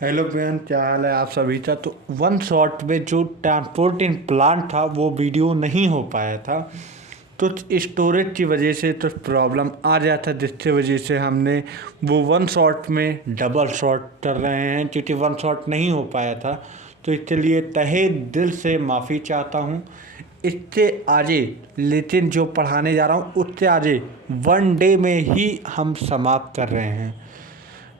Hello बहन, क्या हाल है आप सभी का। तो वन शॉट में जो ट्रांसपोर्टिंग प्लान था वो वीडियो नहीं हो पाया था। तो स्टोरेज की वजह से तो प्रॉब्लम आ गया था, जिसकी वजह से हमने वो वन शॉट में डबल शॉट कर रहे हैं, क्योंकि वन शॉट नहीं हो पाया था। तो इसके लिए तहे दिल से माफ़ी चाहता हूँ। इससे आगे लेकिन जो पढ़ाने जा रहा हूँ उससे आगे वन डे में ही हम समाप्त कर रहे हैं,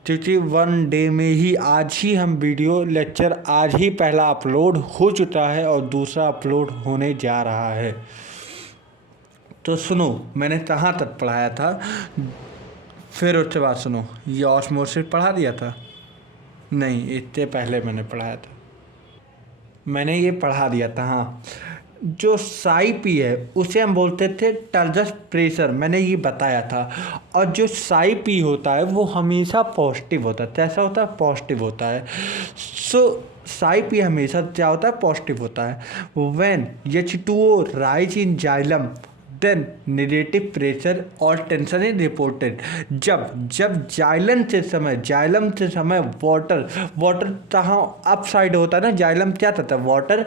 क्योंकि वन डे में ही आज ही हम वीडियो लेक्चर आज ही पहला अपलोड हो चुका है और दूसरा अपलोड होने जा रहा है। तो सुनो, मैंने कहाँ तक पढ़ाया था, फिर उसके बाद सुनो। ये ऑस्मोसिस पढ़ा दिया था? नहीं, इससे पहले मैंने पढ़ाया था। मैंने ये पढ़ा दिया था, हाँ। जो साई पी है उसे हम बोलते थे टर्जस प्रेशर, मैंने ये बताया था। और जो साई पी होता है वो हमेशा पॉजिटिव होता है। कैसा होता है? पॉजिटिव होता है। सो साई पी हमेशा क्या होता है? पॉजिटिव होता है। When H2O rise in xylem then negative pressure और टेंशन इज रिपोर्टेड। जब जब जाइलम से समय वाटर वाटर कहाँ अप साइड होता है ना, जाइलम क्या करता है? वाटर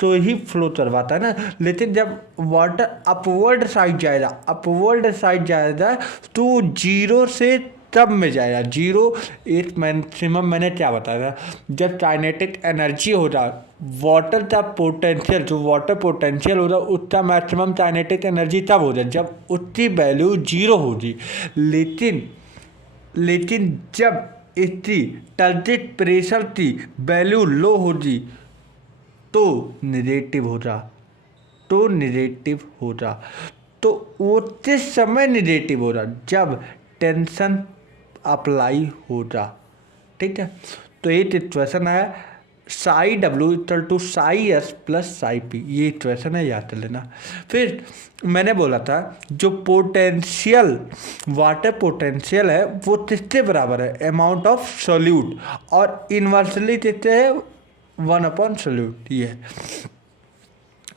तो ही फ्लो करवाता है ना। लेकिन जब वाटर अपवर्ड साइड जाएगा तो जीरो से तब में जाएगा। जीरो एट मैक्सिमम, मैंने क्या बताया था, जब काइनेटिक एनर्जी हो रहा वाटर का पोटेंशियल, जो वाटर पोटेंशियल हो रहा उसका मैक्सिमम काइनेटिक एनर्जी तब हो जाए जब उसकी वैल्यू जीरो होगी। लेकिन लेकिन जब इसकी टर्जिट प्रेशर की वैल्यू लो होगी तो निगेटिव हो जा तो निगेटिव हो जा। तो वो किस समय निगेटिव हो रहा? जब टेंशन अप्लाई हो जा। ठीक है। तो ये इक्वेशन है psi W equal to psi S plus psi P, ये इक्वेशन है, याद कर लेना। फिर मैंने बोला था जो पोटेंशियल वाटर पोटेंशियल है वो किसके बराबर है? अमाउंट ऑफ सोल्यूट, और इन्वर्सली किससे है? 1/सोल्यूट। ये है।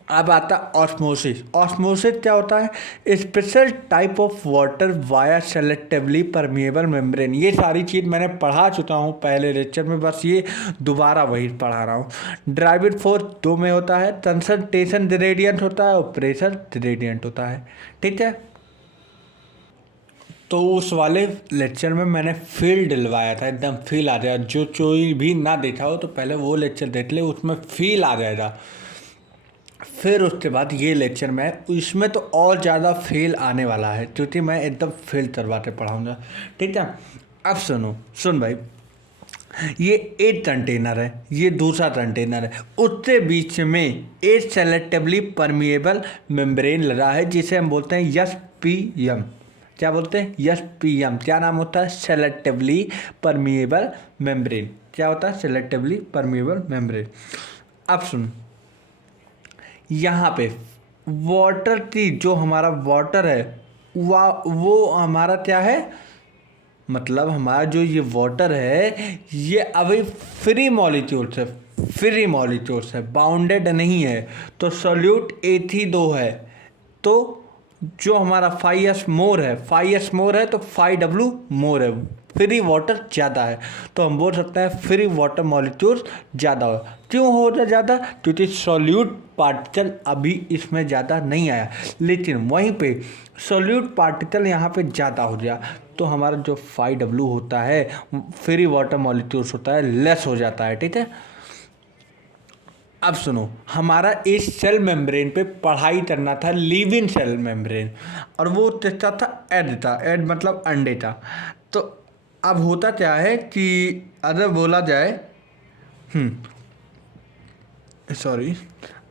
अब आता ऑस्मोसिस। ऑस्मोसिस क्या होता है? Special type of water via selectively permeable membrane. ये सारी चीज़ मैंने पढ़ा चुका हूँ पहले लेक्चर में, बस ये दोबारा वही पढ़ा रहा हूँ। ड्राइविंग फोर्स दो में होता है, कंसंट्रेशन ग्रेडियंट होता है और प्रेशर ग्रेडियंट होता है। ठीक है। तो उस वाले लेक्चर में मैंने फील दिलवाया था, एकदम फील आ जाएगा। जो कोई भी ना देखा हो तो पहले वो लेक्चर देख ले, उसमें फील आ जाएगा। फिर उसके बाद ये लेक्चर में इसमें तो और ज़्यादा फेल आने वाला है, क्योंकि मैं एकदम फेल करवाते पढ़ाऊँगा। ठीक है। अब सुन भाई, ये एक कंटेनर है, ये दूसरा कंटेनर है, उसके बीच में एक सेलेक्टिवली परमिएबल मेम्ब्रेन लगा है जिसे हम बोलते हैं SPM। क्या बोलते हैं? SPM। क्या नाम होता है? Selectively permeable membrane. क्या होता है? Selectively permeable membrane. अब सुन, यहाँ पे वाटर की जो हमारा वाटर है वो हमारा क्या है? मतलब हमारा जो ये वाटर है ये अभी फ्री मॉलिक्यूल्स है, बाउंडेड नहीं है। तो सोल्यूट H2O है। तो जो हमारा 5s मोर है तो 5W मोर है, फ्री वाटर ज़्यादा है। तो हम बोल सकते हैं फ्री वाटर मॉलिक्यूल्स ज़्यादा हो। क्यों हो रहा ज़्यादा? क्योंकि सॉल्यूट पार्टिकल अभी इसमें ज़्यादा नहीं आया, लेकिन वहीं पे सॉल्यूट पार्टिकल यहाँ पे ज़्यादा हो गया तो हमारा जो 5W होता है, फ्री वाटर मॉलिक्यूल्स होता है, लेस हो जाता है। ठीक है। अब सुनो, हमारा इस सेल मेम्ब्रेन पे पढ़ाई करना था, लिविंग सेल मेम्ब्रेन, और वो किसका था? एड मतलब अंडे था। तो अब होता क्या है कि अगर बोला जाए सॉरी,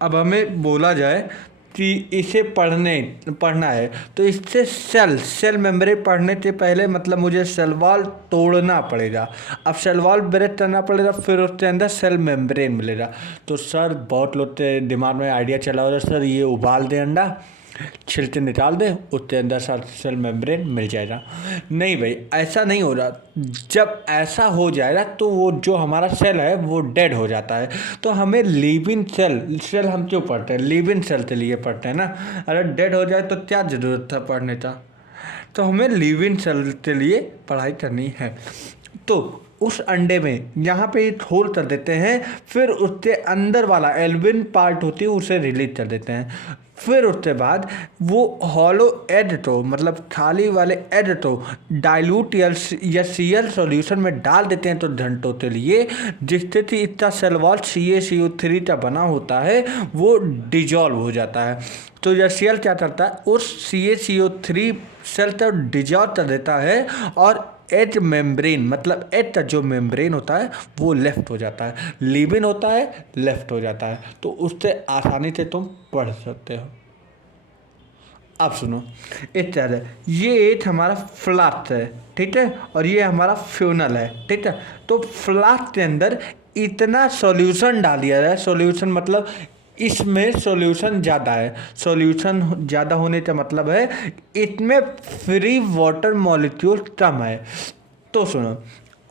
अब हमें बोला जाए कि इसे पढ़ना है तो इससे सेल मेम्ब्रेन पढ़ने से पहले मतलब मुझे सेल वॉल तोड़ना पड़ेगा। अब सेल वॉल ब्रेक करना पड़ेगा, फिर उसके अंदर सेल मेम्ब्रेन मिलेगा। तो सर बहुत लोग के दिमाग में आइडिया चला हो रहा है, सर ये उबाल दे अंडा, छिलके निकाल दे, उसके अंदर सेल मेम्ब्रेन मिल जाएगा। नहीं भाई, ऐसा नहीं हो रहा। जब ऐसा हो जाएगा तो वो जो हमारा सेल है वो डेड हो जाता है। तो हमें लिविंग सेल हम क्यों पढ़ते हैं? लिविंग सेल के लिए पढ़ते हैं ना। अगर डेड हो जाए तो क्या ज़रूरत था पढ़ने का? तो हमें लिविंग सेल के लिए पढ़ाई करनी है। तो उस अंडे में यहाँ पे एक होल कर देते हैं, फिर उसके अंदर वाला एल्विन पार्ट होती है उसे रिलीज कर देते हैं। फिर उसके बाद वो हॉलो एग तो मतलब खाली वाले एग तो डाइल्यूट या सीएल सॉल्यूशन में डाल देते हैं तो घंटों के लिए, जिससे कि इतना सेल वॉल CaCO3 का बना होता है वो डिजॉल्व हो जाता है। तो यह सेल क्या करता है, उस CaCO3 सेल को डिजॉल्व कर देता है और एज मेम्ब्रेन मतलब एज का जो मेम्ब्रेन होता है वो लेफ्ट हो जाता है, लिबिन होता है लेफ्ट हो जाता है। तो उससे आसानी से तुम पढ़ सकते हो। अब सुनो, इस तरह ये एक हमारा फ्लास्क है, ठीक है, और ये हमारा फ्यूनल है, ठीक है। तो फ्लास्क के अंदर इतना सॉल्यूशन डाल दिया जाए, सॉल्यूशन मतलब इसमें सॉल्यूशन ज़्यादा है, सॉल्यूशन ज़्यादा होने का मतलब है इसमें फ्री वाटर मॉलिक्यूल कम है। तो सुनो,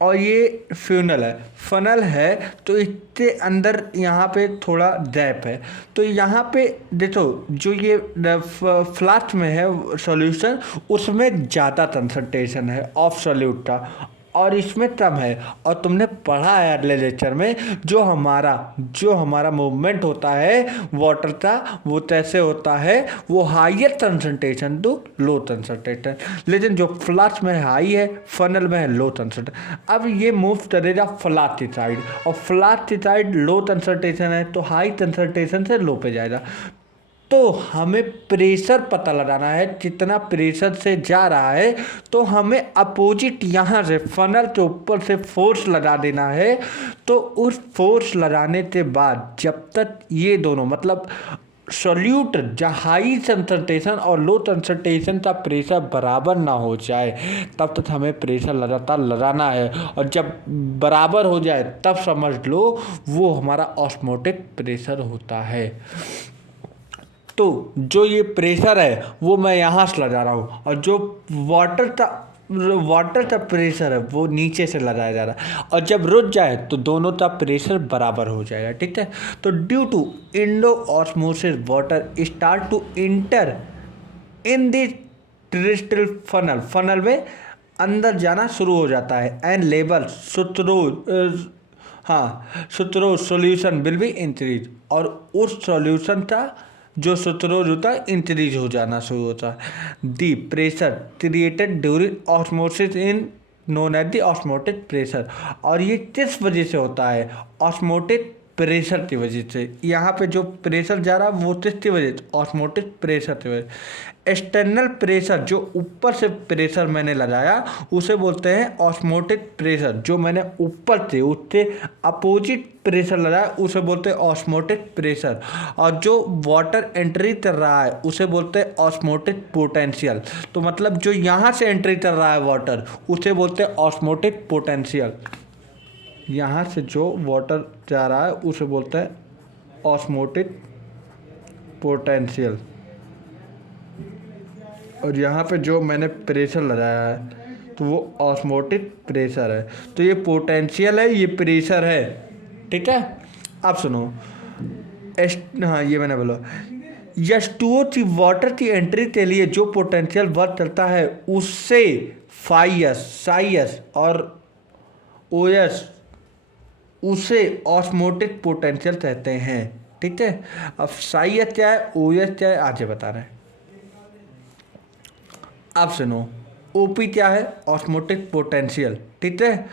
और ये फ्यूनल है, फनल है, तो इसके अंदर यहाँ पे थोड़ा गैप है। तो यहाँ पे देखो जो ये फ्लास्क में है सॉल्यूशन उसमें ज़्यादा कंसंट्रेशन है ऑफ सॉल्यूट का और इसमें कम है। और तुमने पढ़ा है अगले लेक्चर में जो हमारा मूवमेंट होता है वाटर का वो कैसे होता है, वो higher concentration to low concentration, लेकिन जो फ्लास्क में हाई है फनल में है लो कंसंट्रेशन। अब ये मूव करेगा फ्लास्क की साइड और फ्लास्क की साइड लो कंसंट्रेशन है तो हाई कंसंट्रेशन से लो पे जाएगा। तो हमें प्रेशर पता लगाना है कितना प्रेशर से जा रहा है, तो हमें अपोजिट यहाँ से फनल के ऊपर से फोर्स लगा देना है। तो उस फोर्स लगाने के बाद जब तक ये दोनों मतलब सॉल्यूट जहाँ हाई कंसंट्रेशन और लो कंसंट्रेशन का प्रेशर बराबर ना हो जाए तब तक हमें प्रेशर लगातार लगाना है, और जब बराबर हो जाए तब समझ लो वो हमारा ऑस्मोटिक प्रेशर होता है। तो जो ये प्रेशर है वो मैं यहाँ से लगा रहा हूँ और जो वाटर का प्रेशर है वो नीचे से लगाया जा रहा है, और जब रुक जाए तो दोनों का प्रेशर बराबर हो जाएगा, ठीक है। तो due to endosmosis water start to enter in the terrestrial funnel में अंदर जाना शुरू हो जाता है and level sucrose solution will be increase, और उस सॉल्यूशन का जो सुतरोज होता है इंक्रीज हो जाना शुरू होता है। The pressure created during osmosis in known as the osmotic pressure, और ये किस वजह से होता है, ऑस्मोटिक प्रेशर की वजह से। यहाँ पे जो प्रेशर जा रहा है वो किसकी वजह से, ऑस्मोटिक प्रेशर की वजह। एक्सटर्नल प्रेशर जो ऊपर से प्रेशर मैंने लगाया उसे बोलते हैं ऑस्मोटिक प्रेशर, जो मैंने ऊपर से उससे अपोजिट प्रेशर लगाया उसे बोलते हैं ऑस्मोटिक प्रेशर, और जो वाटर एंट्री कर रहा है उसे बोलते हैं ऑस्मोटिक पोटेंशियल। तो मतलब जो यहाँ से एंट्री कर रहा है वाटर उसे बोलते हैं ऑस्मोटिक पोटेंशियल, यहाँ से जो वाटर जा रहा है उसे बोलते हैं ऑस्मोटिक पोटेंशियल, और यहाँ पे जो मैंने प्रेशर लगाया है तो वो ऑस्मोटिक प्रेशर है। तो ये पोटेंशियल है, ये प्रेशर है, ठीक है। अब सुनो, हाँ ये मैंने बोला H2O की वाटर की एंट्री के लिए जो पोटेंशियल वर्क करता है उससे साइयस और OS उसे ऑस्मोटिक पोटेंशियल कहते हैं, ठीक है। अब साइयस क्या है, OS क्या है, आगे बता रहे हैं। अब सुनो, OP क्या है, ऑस्मोटिक पोटेंशियल, ठीक है,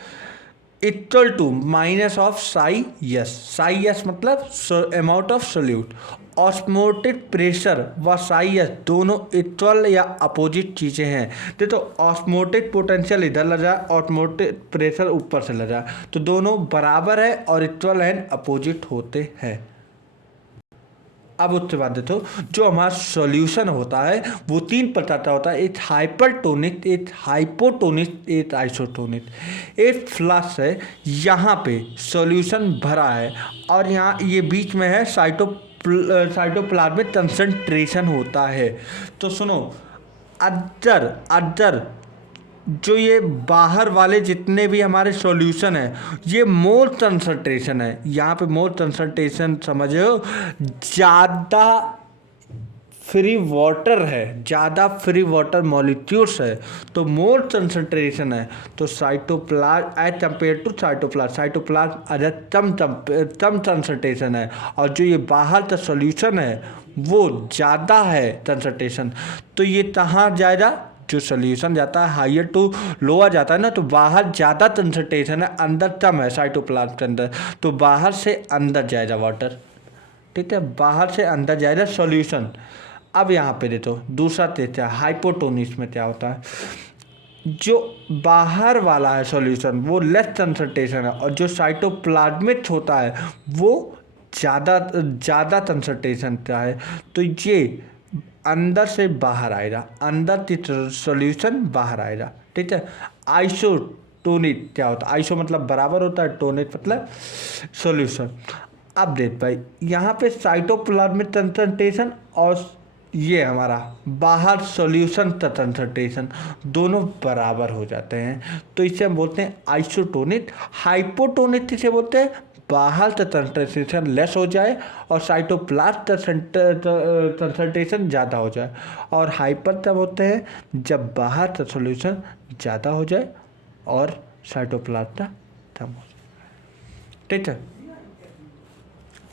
equal to minus of psi S मतलब amount of solute. Osmotic pressure व साई एस दोनों इक्वल या अपोजिट चीज़ें हैं। देखो ऑस्मोटिक पोटेंशियल इधर लगा, ऑस्मोटिक प्रेशर ऊपर से लगा, तो दोनों बराबर है और इक्वल एंड अपोजिट होते हैं। अब उसके बाद देखो जो हमारा सॉल्यूशन होता है वो तीन प्रकार का होता है, एक हाइपरटोनिक, एक हाइपोटोनिक, एक आइसोटोनिक। एक फ्लास्क है, यहाँ पे सॉल्यूशन भरा है और यहाँ ये बीच में है साइटोप्लाज्मिक कंसंट्रेशन होता है। तो सुनो, अदर जो ये बाहर वाले जितने भी हमारे सॉल्यूशन है ये मोल कंसंट्रेशन है। यहाँ पे मोल कंसंट्रेशन समझो ज़्यादा फ्री वाटर है, ज़्यादा फ्री वाटर मॉलिक्यूल्स है तो मोर कंसंट्रेशन है। तो cytoplasm as compare to cytoplasm अगर कम कंसंट्रेशन है, और जो ये बाहर का सोल्यूशन है वो ज़्यादा है कंसंट्रेशन। तो ये कहाँ जाएगा, जो सोल्यूशन जाता है हाइयर टू लोअर जाता है ना, तो बाहर ज़्यादा कंसंट्रेशन है, अंदर कम है साइटोप्लाज्म के अंदर, तो बाहर से अंदर जाएगा वाटर। ठीक है, बाहर से अंदर जाएगा सॉल्यूशन। अब यहाँ पे देखो दूसरा टेस्ट है हाइपोटोनिस में क्या होता है, जो बाहर वाला है सॉल्यूशन वो लेस कंसंट्रेशन है, और जो साइटोप्लाज्मिक होता है वो ज़्यादा कंसंट्रेशन का है। तो ये अंदर से बाहर आएगा, अंदर की सॉल्यूशन बाहर आएगा। ठीक है, आइसोटोनिक क्या होता है, आइसो मतलब बराबर होता है, टोनिक मतलब सॉल्यूशन। अब देख भाई यहाँ पे साइटोप्लाज्मिक कंसंट्रेशन और ये हमारा बाहर सॉल्यूशन का कंसंट्रेशन दोनों बराबर हो जाते हैं, तो इसे हम बोलते हैं आइसोटोनिक। हाइपोटोनिक किसे बोलते हैं, बाहर का कंसंट्रेशन लेस हो जाए और साइटोप्लाज्म कंसंट्रेशन ज़्यादा हो जाए, और हाइपर तब होते हैं जब बाहर का सॉल्यूशन ज़्यादा हो जाए और साइटोप्लाज्म कम हो जाए। ठीक है,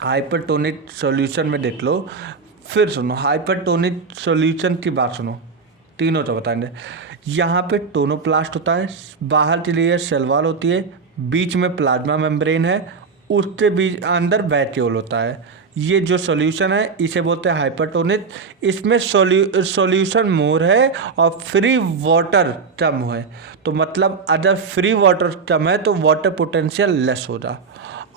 हाइपरटोनिक सॉल्यूशन में देख लो। फिर सुनो हाइपरटोनिक सॉल्यूशन की बात सुनो, तीनों तो बताएंगे। यहाँ पे टोनोप्लास्ट होता है, बाहर की लेयर सेल वॉल होती है, बीच में प्लाज्मा मेम्ब्रेन है, उसके बीच अंदर वैक्यूल होता है। ये जो सॉल्यूशन है इसे बोलते हैं हाइपरटोनिक। इसमें सॉल्यूशन मोर है और फ्री वाटर कम है। तो मतलब अगर फ्री वाटर कम है तो वाटर पोटेंशियल लेस होगा,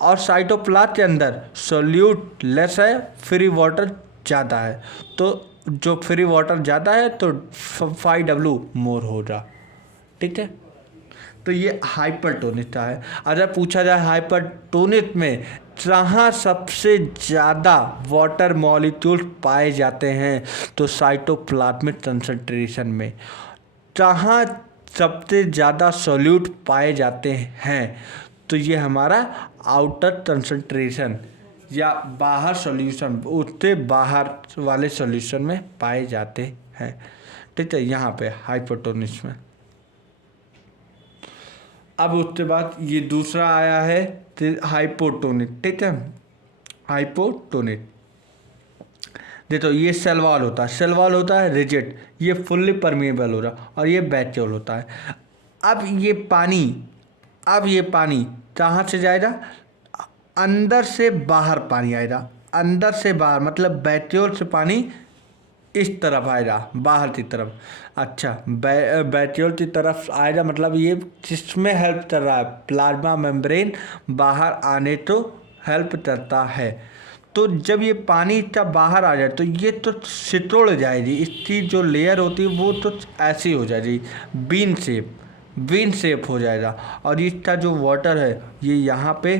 और साइटोप्लाज्म के अंदर सोल्यूट लेस है, फ्री वाटर ज़्यादा है। तो जो फ्री वाटर ज़्यादा है तो 5W मोर होगा। ठीक है, तो ये हाइपरटोनिक का है। अगर पूछा जाए हाइपरटोनिक में जहाँ सबसे ज़्यादा वाटर मॉलिक्यूल पाए जाते हैं तो साइटोप्लाज्मिक कंसंट्रेशन में। जहाँ सबसे ज़्यादा सोल्यूट पाए जाते हैं तो ये हमारा आउटर कंसंट्रेशन या बाहर सॉल्यूशन, उससे बाहर वाले सॉल्यूशन में पाए जाते हैं। ठीक है, यहाँ पे हाइपोटोनिस में। अब उसके बाद ये दूसरा आया है हाइपोटोनिक। ठीक है, हाइपोटोनिक देखो ये सेल वॉल होता है, सेल वॉल होता है रिजिड, ये फुल्ली परमेबल हो रहा, और ये वैक्यूल होता है। अब ये पानी कहाँ से जाएगा, अंदर से बाहर पानी आएगा, अंदर से बाहर मतलब वैक्यूल से पानी इस तरफ आएगा बाहर की तरफ। अच्छा, वैक्यूल की तरफ आएगा मतलब ये जिसमें हेल्प कर रहा है, प्लाज्मा मेम्ब्रेन बाहर आने तो हेल्प करता है। तो जब ये पानी का बाहर आ जाए तो ये तो सिकुड़ जाएगी, इसकी जो लेयर होती है वो तो ऐसी हो जाएगी, बीन शेप हो जाएगा, और इसका जो वाटर है ये यहाँ पे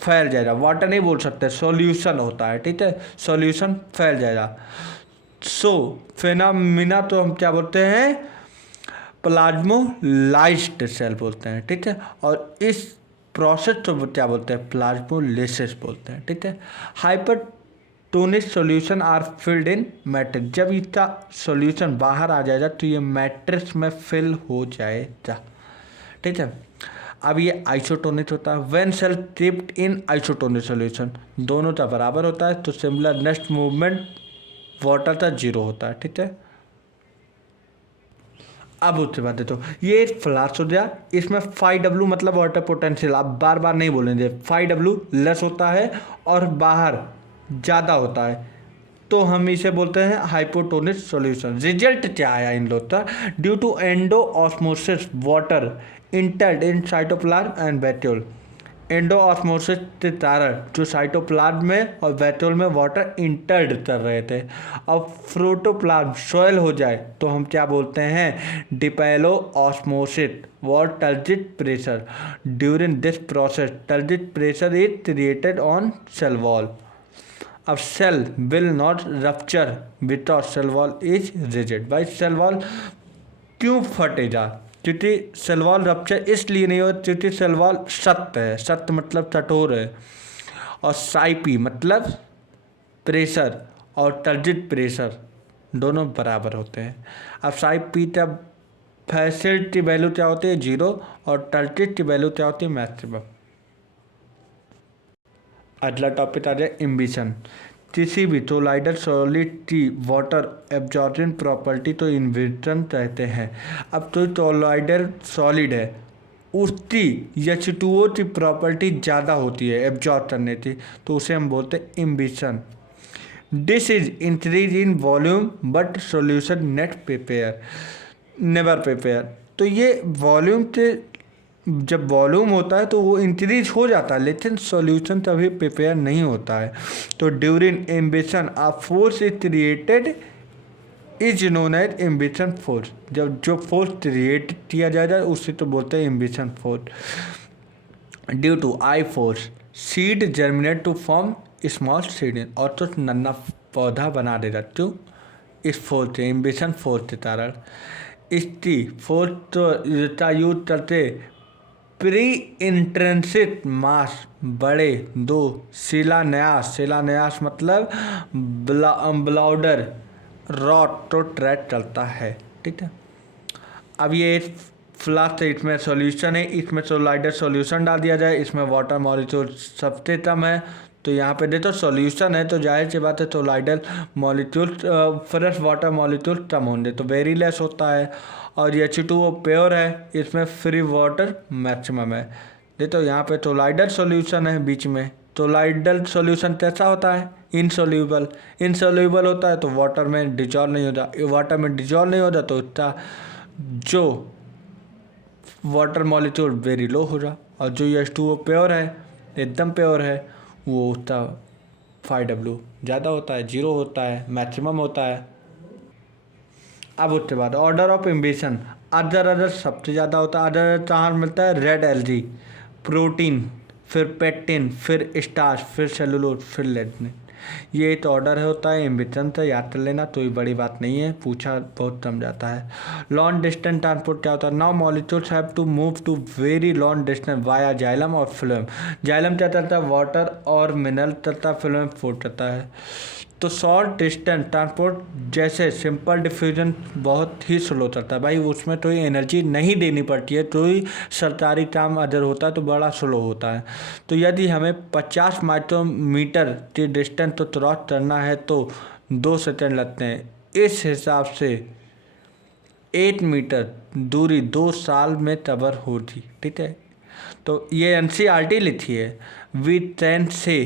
फैल जाएगा। वाटर नहीं बोल सकते, सॉल्यूशन होता है। ठीक है, सॉल्यूशन फैल जाएगा। फेनामिना तो हम क्या बोलते हैं, प्लाज्मोलाइज्ड सेल बोलते हैं। ठीक है, और इस प्रोसेस को क्या बोलते हैं, प्लाज्मोलिसिस बोलते हैं। ठीक है, hypertonic solution are filled in matrix. जब इसका सॉल्यूशन बाहर आ जाएगा तो ये मैट्रिक्स में फिल हो जाएगा। ठीक है, अब ये आइसोटोनिक होता है। When cell tripped in isotonic solution, दोनों का बराबर होता है तो सिमिलर नेक्स्ट मूवमेंट वाटर का 0 होता है। ठीक है, अब उससे बात है तो ये फ्लास्क हो गया, इसमें 5W मतलब वाटर पोटेंशियल, आप बार बार नहीं बोलेंगे, 5W लेस होता है और बाहर ज़्यादा होता है, तो हम इसे बोलते हैं हाइपोटोनिक सॉल्यूशन। रिजल्ट क्या आया इन लोग का, due to endo osmosis water entered in cytoplasm and vacuole. Endo osmosis के कारण जो साइटोप्लाज्म में और वैक्यूल में वाटर इंटर्ड कर रहे थे, अब प्रोटोप्लाज्म सॉइल हो जाए तो हम क्या बोलते हैं, डिपेलो ऑस्मोसिस और turgid pressure. During this process turgid pressure is created on cell wall. अब cell will not rupture because cell wall is rigid. भाई सेल वॉल क्यों फटेगा, क्योंकि सेल वॉल रप्चर इसलिए नहीं हो क्योंकि सेल वॉल सख्त है, सख्त मतलब कठोर है, और साइपी मतलब प्रेशर और टर्जिट प्रेशर दोनों बराबर होते हैं। अब साइड पी तब फैसिलिटी वैल्यू क्या होती है 0 और टर्टिलिटी वैल्यू क्या होती है मैक्सिमम। अगला टॉपिक आ जाए एम्बिशन। किसी भी टोलाइडल सॉलिड की वाटर एब्जॉर्बिंग प्रॉपर्टी तो इन्वर्जन कहते हैं। अब तो टोलाइडल सॉलिड है, उसकी H2O की प्रॉपर्टी ज़्यादा होती है एब्जॉर्ब करने की, तो उसे हम बोलते हैं ambition. This is increase in volume but solution net prepare never prepare. तो ये वॉल्यूम से, जब वॉल्यूम होता है तो वो इंक्रीज हो जाता है लेकिन सॉल्यूशन तभी प्रिपेयर नहीं होता है। तो during imbibition a force is created is known as imbibition force. जब जो फोर्स क्रिएट किया जाएगा उसे तो बोलते हैं imbibition force. Due to I force seed germinate to form small seed, और तो नन्ना पौधा बना देगा क्यों, इस फोर्स से, एम्बिशन फोर्स के कारण। इसकी फोर्स तो यूज करते प्री इंट्रेंसिक मास बड़े दो शिलान्यास, शिलान्यास मतलब ब्लाउडर रॉड तो ट्रैक चलता है। ठीक है, अब ये फ्लास्क है, इसमें सॉल्यूशन है, इसमें सोलाइडर सॉल्यूशन डाल दिया जाए, इसमें वाटर मॉलिक्यूल सबसे कम है, तो यहाँ पे देखो सॉल्यूशन है तो जाहिर सी बात है सोलाइडर मॉलिक्यूल फ्रेश वाटर मॉलिक्यूल कम होंगे तो वेरी लेस होता है। और H2O प्योर है, इसमें फ्री वाटर मैक्सिमम है। देखो यहाँ पे टोलाइडल सॉल्यूशन है बीच में, टोलाइडल सॉल्यूशन कैसा होता है इनसोल्यूबल, इनसोल्यूबल होता है तो वाटर में डिजॉल्व नहीं होता, वाटर में डिजॉल्व नहीं होता तो उसका जो वाटर मॉलिक्यूल वेरी लो हो रहा, और जो H2O प्योर है एकदम प्योर है वो उसका 5W ज़्यादा होता है, 0 होता है, मैक्सिमम होता है। अब उसके बाद ऑर्डर ऑफ एम्बिशन, अदर सबसे ज़्यादा होता है। अदर कहाँ मिलता है, रेड एल्गी, प्रोटीन, फिर पेक्टिन, फिर स्टार्च, फिर सेलुलोज, फिर लिग्निन। ये एक ऑर्डर होता है एम्बिशन से, याद कर लेना, तो ये बड़ी बात नहीं है, पूछा बहुत कम जाता है। लॉन्ग डिस्टेंस ट्रांसपोर्ट क्या होता है, now molecules have to move to very long distance via xylem और फ्लोएम। जाइलम क्या चलता है, वाटर और मिनरल चलता है, फ्लोएम फूड चलता है। तो शॉर्ट डिस्टेंस ट्रांसपोर्ट जैसे सिंपल डिफ्यूजन बहुत ही स्लो चलता है भाई, उसमें तो एनर्जी नहीं देनी पड़ती है, तो ही सरकारी काम अदर होता है तो बड़ा स्लो होता है। तो यदि हमें 50 माइक्रोमीटर की डिस्टेंस तो क्रॉस करना है तो 2 सेकंड लगते हैं, इस हिसाब से 8 मीटर दूरी 2 साल में कवर होगी। ठीक है, तो ये NCERT लिखी है, we can say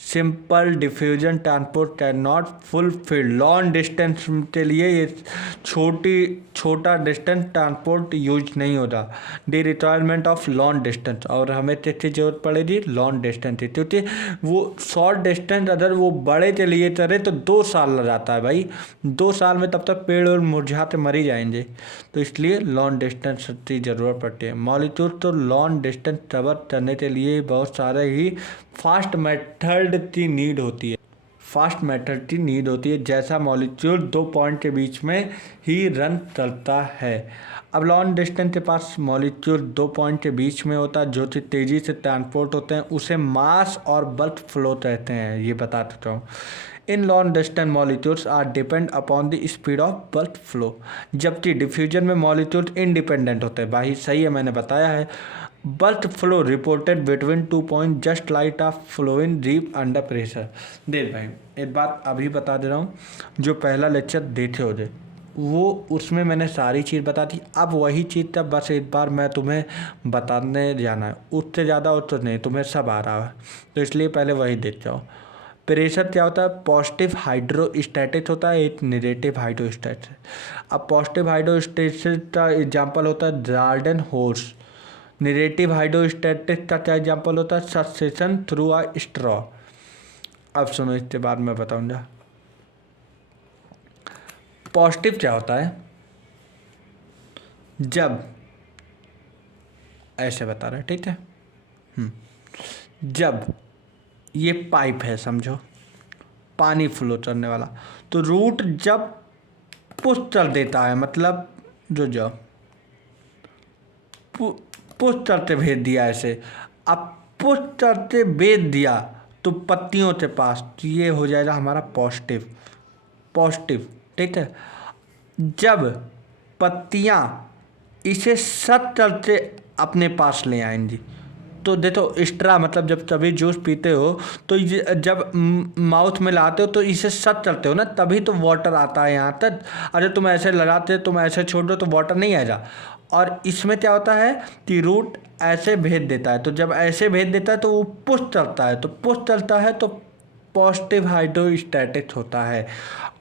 simple diffusion transport can not fulfil long distance के लिए ये छोटा डिस्टेंस ट्रांसपोर्ट यूज नहीं होता, the requirement of long distance, और हमें किसकी जरूरत पड़ेगी, लॉन्ग डिस्टेंस की, क्योंकि वो शॉर्ट डिस्टेंस अगर वो बड़े के लिए करे तो 2 साल लग जाता है भाई, 2 साल में तब तक पेड़ और मुरझाते मर ही जाएंगे, तो इसलिए लॉन्ग डिस्टेंस की ज़रूरत पड़ती है। मॉलिक्यूल तो लॉन्ग डिस्टेंस कवर करने के लिए बहुत सारे ही फास्ट मेथड की नीड होती है, फास्ट मेथड की नीड होती है, जैसा मॉलिक्यूल 2 पॉइंट के बीच में ही रन करता है। अब लॉन्ग डिस्टेंस के पास मॉलिक्यूल 2 पॉइंट के बीच में होता है जो कि तेज़ी से ट्रांसपोर्ट होते हैं, उसे मास और बल्क फ्लो कहते हैं, ये बता देता हूँ। In long distance molecules are depend upon the speed of bulk flow, जबकि डिफ्यूजन में मॉलिक्यूल इंडिपेंडेंट होते हैं। भाई सही है, मैंने बताया है। Bulk flow reported between 2 point just light of flowing deep under pressure. देख भाई एक बात अभी बता दे रहा हूँ, जो पहला लेक्चर देखे हो दे वो उसमें मैंने सारी चीज़ बता दी, अब वही चीज़ तब बस एक बार मैं तुम्हें बताने जाना है, उससे ज़्यादा और तो नहीं, तुम्हें सब आ रहा है, तो इसलिए पहले वही देख जाओ। प्रेशर क्या होता है, पॉजिटिव हाइड्रोस्टैटिक होता है, एक नेगेटिव हाइड्रोस्टैटिक। अब पॉजिटिव हाइड्रोस्टैटिक का एग्जाम्पल होता है गार्डन होर्स, नेगेटिव हाइड्रोस्टैटिक का क्या एग्जाम्पल होता है, सक्सेशन थ्रू अ स्ट्रॉ। अब सुनो, इसके बाद मैं बताऊंगा। पॉजिटिव क्या होता है, जब ऐसे बता रहे, ठीक है, जब ये पाइप है समझो, पानी फ्लो करने वाला, तो रूट जब पुश कर देता है, मतलब जो जब पुश करते भेज दिया ऐसे, अब पुश करते भेज दिया तो पत्तियों के पास, तो ये हो जाएगा हमारा पॉजिटिव, पॉजिटिव ठीक है। जब पत्तियाँ इसे सत्तर से अपने पास ले आएंगी, तो देखो स्ट्रा मतलब जब तभी जूस पीते हो तो जब माउथ में लाते हो तो इसे सट करते हो ना, तभी तो वाटर आता है यहाँ तक। अरे तुम ऐसे लगाते हो, तुम ऐसे छोड़ दो तो वाटर नहीं आएगा। और इसमें क्या होता है कि रूट ऐसे भेज देता है, तो जब ऐसे भेज देता है तो वो पुश चलता है, तो पुश चलता है तो पॉजिटिव हाइड्रोस्टैटिक्स होता है।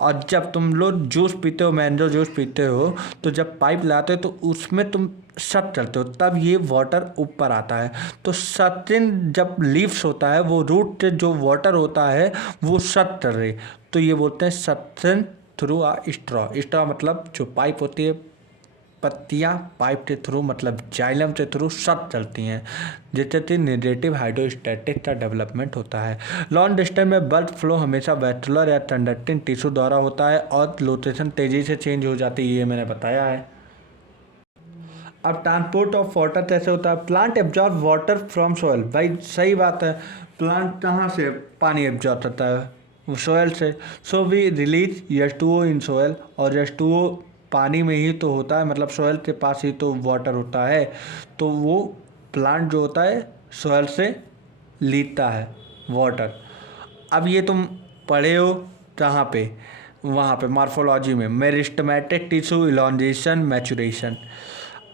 और जब तुम लोग जूस पीते हो, मैंगो जूस पीते हो, तो जब पाइप लाते हो तो उसमें तुम सब चलते हो, तब ये वाटर ऊपर आता है। तो सचिन जब लीव्स होता है वो रूट से जो वाटर होता है वो सब चल रही, तो ये बोलते हैं सचिन थ्रू आ स्ट्रॉ। स्ट्रॉ मतलब जो पाइप होती है, पत्तियाँ पाइप के थ्रू मतलब जाइलम के थ्रू सब चलती हैं, जिससे नेगेटिव हाइड्रोस्टैटिक का डेवलपमेंट होता है। लॉन्ग डिस्टेंस में ब्लड फ्लो हमेशा वेस्कुलर या कंडक्टिंग टिश्यू द्वारा होता है और लोकेशन तेजी से चेंज हो जाती है, ये मैंने बताया है। अब ट्रांसपोर्ट ऑफ वाटर कैसे होता है? Plant absorb water from soil. भाई सही बात है, प्लांट कहाँ से पानी एब्जॉर्ब करता है? सोयल से। So we release H2O in soil, और H2O पानी में ही तो होता है, मतलब सोयल के पास ही तो वाटर होता है, तो वो प्लांट जो होता है सोयल से लीता है वाटर। अब ये तुम पढ़े हो कहाँ पे? वहाँ पे मॉर्फोलॉजी में, मेरिस्टेमेटिक टिश्यू इलॉन्गेशन मैचुरेशन।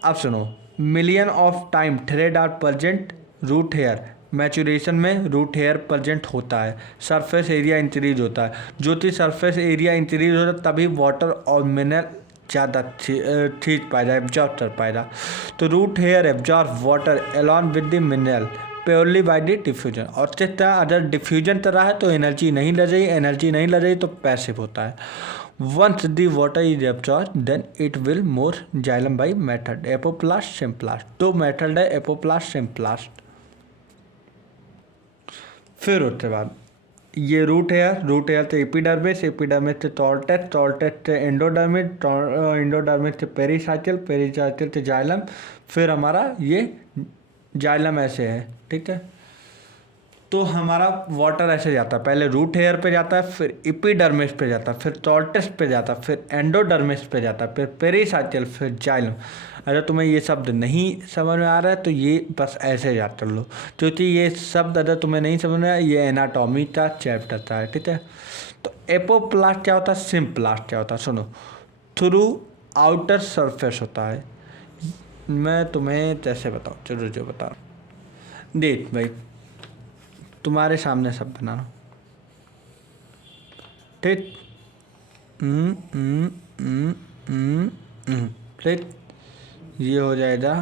अब सुनो, million of time thread are present root hair. Maturation में रूट हेयर प्रेजेंट होता है, सरफेस एरिया इंक्रीज होता है। जो कि सरफेस एरिया इंक्रीज होता है तभी वाटर और मिनरल ज़्यादा खींच पाएगा, एब्जॉर्ब कर पाएगा। तो root hair absorb water along with the mineral purely by the diffusion. और जिस तरह अगर डिफ्यूजन कर रहा है तो एनर्जी नहीं लग रही, एनर्जी नहीं लग रही तो पैसिव होता है। Once the water is absorbed, then it will more xylem by method apoplast symplast. दो मेथड है, एपोप्लास्ट सिम्प्लास्ट। फिर उसके बाद ये रूट हेयर से एपिडर्मिस, एपिडर्मिस से टॉर्टेक्स, टॉर्टेक्स से एंडोडर्मिस, एंडोडर्मिस से पेरिसाइकिल, पेरिसाइकिल से जाइलम। फिर हमारा ये जाइलम ऐसे है, ठीक है। तो हमारा वाटर ऐसे जाता है, पहले रूट हेयर पे जाता है, फिर एपिडर्मिस पे जाता है, फिर टॉर्टिस पे जाता है, फिर एंडोडर्मिस पे जाता है, फिर पेरिसाइकिल, फिर जाइलम। अगर तुम्हें ये शब्द नहीं समझ में आ रहा है तो ये बस ऐसे याद कर लो, क्योंकि ये शब्द अगर तुम्हें नहीं समझ में आया, ये एनाटॉमी का चैप्टर था, ठीक है। तो एपोप्लास्ट क्या होता है, सिम्प्लास्ट क्या होता है? सुनो, थ्रू आउटर सरफेस होता है। मैं तुम्हें कैसे बताऊँ, चलो जो बता रहा हूँ। देख भाई, तुम्हारे सामने सब बना रहा हूँ, ठीक। ठीक, ये हो जाएगा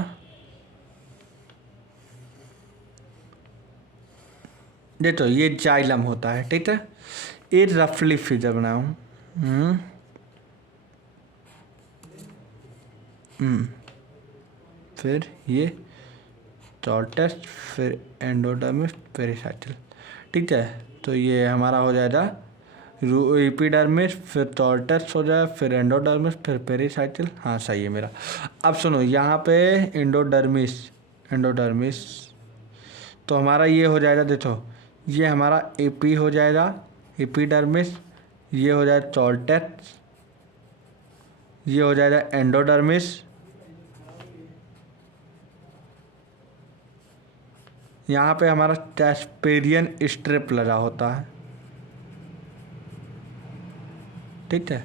देखो, ये जाइलम होता है, ठीक है। ये रफली फिगर बनाऊँ, फिर ये टॉर्टस, फिर एंडोडर्मिस, पेरिसाइकिल, ठीक है। तो ये हमारा हो जाएगा एपिडर्मिस, फिर टॉर्टस हो जाए, फिर एंडोडर्मिस, फिर पेरिसाइकिल। हाँ सही है मेरा। अब सुनो, यहाँ पे एंडोडर्मिस, एंडोडर्मिस तो हमारा ये हो जाएगा, देखो ये हमारा एपी हो जाएगा, एपिडर्मिस, ये हो जाएगा टॉर्टस, ये हो जाएगा एंडोडर्मिस, यहाँ पे हमारा कैस्पेरियन स्ट्रिप लगा होता है, ठीक है।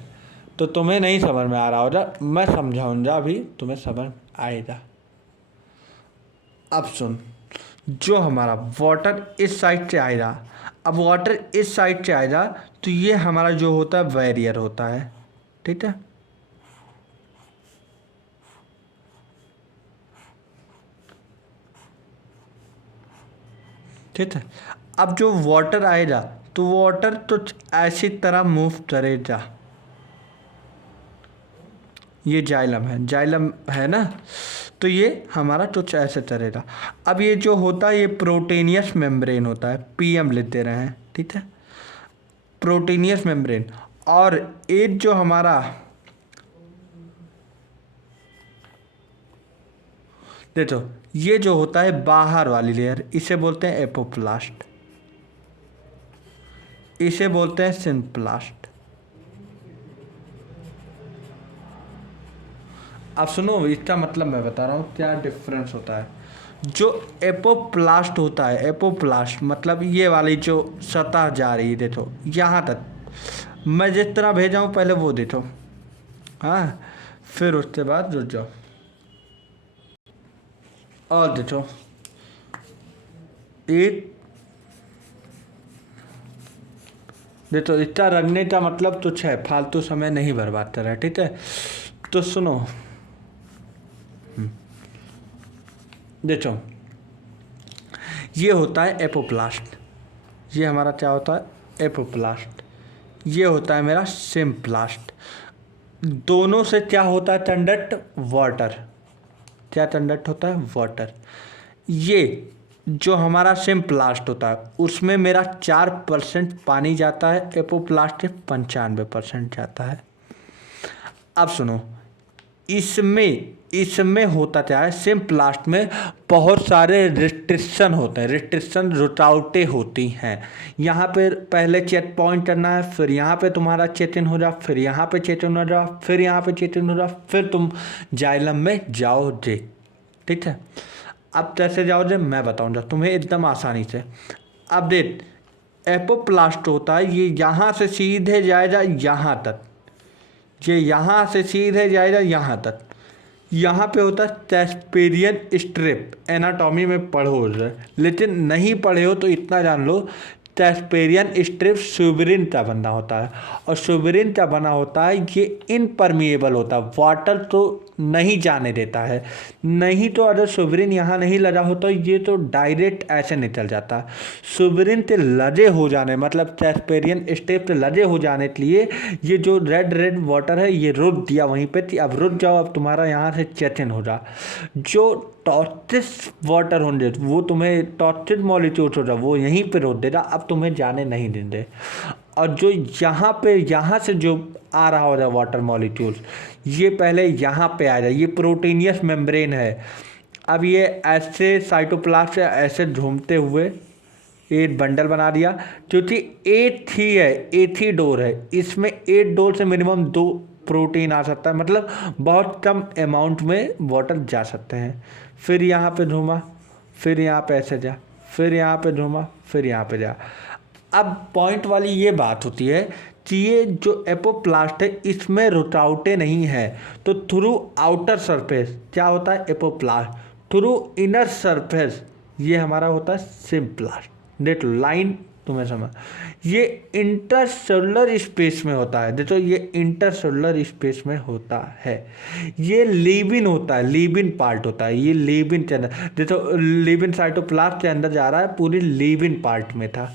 तो तुम्हें नहीं समझ में आ रहा होगा, मैं समझाऊंगा, अभी तुम्हें समझ आएगा। अब सुन, जो हमारा वाटर इस साइड से आएगा, अब वाटर इस साइड से आएगा तो ये हमारा जो होता है बैरियर होता है, ठीक है। ठीक है, अब जो वाटर आएगा तो वाटर तो ऐसी तरह मूव करेगा। ये जाइलम है, जाइलम है ना, तो ये हमारा कुछ ऐसे चलेगा। अब ये जो होता है ये प्रोटीनियस मेम्ब्रेन होता है, पीएम लेते रहे हैं, ठीक है, प्रोटीनियस मेम्ब्रेन। और एक जो हमारा देखो, ये जो होता है बाहर वाली लेयर, इसे बोलते हैं एपोप्लास्ट, इसे बोलते हैं सिम्प्लास्ट। अब सुनो, इसका मतलब मैं बता रहा हूँ क्या डिफरेंस होता है। जो एपोप्लास्ट होता है, एपोप्लास्ट मतलब ये वाली जो सतह जा रही है, देखो यहाँ तक मैं जिस तरह भेजा हूँ पहले वो देखो, हाँ, फिर उसके बाद रुक जाओ और देखो, एक देखो इतना रखने का मतलब तुच्छ है, फालतू समय नहीं बर्बाद कर रहा है, ठीक है। तो सुनो, देखो ये होता है एपोप्लास्ट, ये हमारा क्या होता है एपोप्लास्ट, ये होता है मेरा सिम्प्लास्ट। दोनों से क्या होता है कंडक्ट, वाटर, क्या कंडक्ट होता है वाटर। ये जो हमारा सिम्प्लास्ट होता है उसमें मेरा 4% पानी जाता है, एपोप्लास्ट में 95% जाता है। अब सुनो, इसमें होता क्या है, सिम्प्लास्ट में बहुत सारे रिस्ट्रिक्शन होते हैं, रिस्ट्रिक्शन रुकावटें होती हैं। यहाँ पे पहले चेक पॉइंट करना है, फिर यहाँ पे तुम्हारा चेक इन हो जा, फिर यहाँ पे चेक इन हो जा, फिर यहाँ पे चेक इन हो जा, फिर तुम जाइलम में जाओगे, ठीक है। अब कैसे जाओगे मैं बताऊँगा तुम्हें एकदम आसानी से। अब देख, एपोप्लास्ट होता है ये यहाँ से सीधे जाएगा यहाँ तक, ये यहाँ से सीधे जाएगा यहाँ तक। यहाँ पे होता है कैस्पेरियन स्ट्रिप, एनाटॉमी में पढ़ो लेकिन नहीं पढ़े हो तो इतना जान लो, कैस्पेरियन स्ट्रिप सुबरिन का बना होता है, और सुबरिन का बना होता है ये इनपरमिएबल होता है, वाटर तो नहीं जाने देता है। नहीं तो अगर सुबरिन यहाँ नहीं लगा हो तो ये तो डायरेक्ट ऐसे निकल जाता है। सुबरिन के लगे हो जाने मतलब कैस्पेरियन स्ट्रिप से लगे हो जाने के लिए ये जो रेड रेड वाटर है ये रोक दिया वहीं पे, अब रुक जाओ, अब तुम्हारा यहाँ से चेक इन हो जा। जो टॉक्सिक वाटर होंगे वो तुम्हें टॉक्सिक मॉलिक्यूल्स हो जा वो यहीं पे रोक देगा, अब तुम्हें जाने नहीं देंगे। और जो यहाँ से जो आ रहा होगा वाटर मॉलिक्यूल्स ये पहले यहाँ पे आ जाए, ये प्रोटीनियस मेम्ब्रेन है। अब ये ऐसे साइटोप्लाज्म से ऐसे घूमते हुए एक बंडल बना दिया, क्योंकि एट ही है, एट ही डोर है, इसमें 8 डोर से मिनिमम 2 प्रोटीन आ सकता है, मतलब बहुत कम अमाउंट में वाटर जा सकते हैं। फिर यहाँ पे घूमा, फिर यहाँ पे ऐसे जा, फिर यहाँ पे घूमा, फिर यहाँ पे जा। अब पॉइंट वाली ये बात होती है कि ये जो एपोप्लास्ट है इसमें रुकावटें नहीं है, तो थ्रू आउटर सरफेस क्या होता है एपोप्लास्ट, थ्रू इनर सरफेस ये हमारा होता है सिम्प्लास्ट। देख लो लाइन तुम्हें समझ, ये इंटरसेलुलर स्पेस में होता है, देखो ये इंटरसेलुलर स्पेस में होता है, ये लीबिन होता है, लीबिन पार्ट होता है, ये लीबिन के अंदर देखो, लीबिन साइटोप्लाज्म के अंदर जा रहा है, पूरी लीबिन पार्ट में था।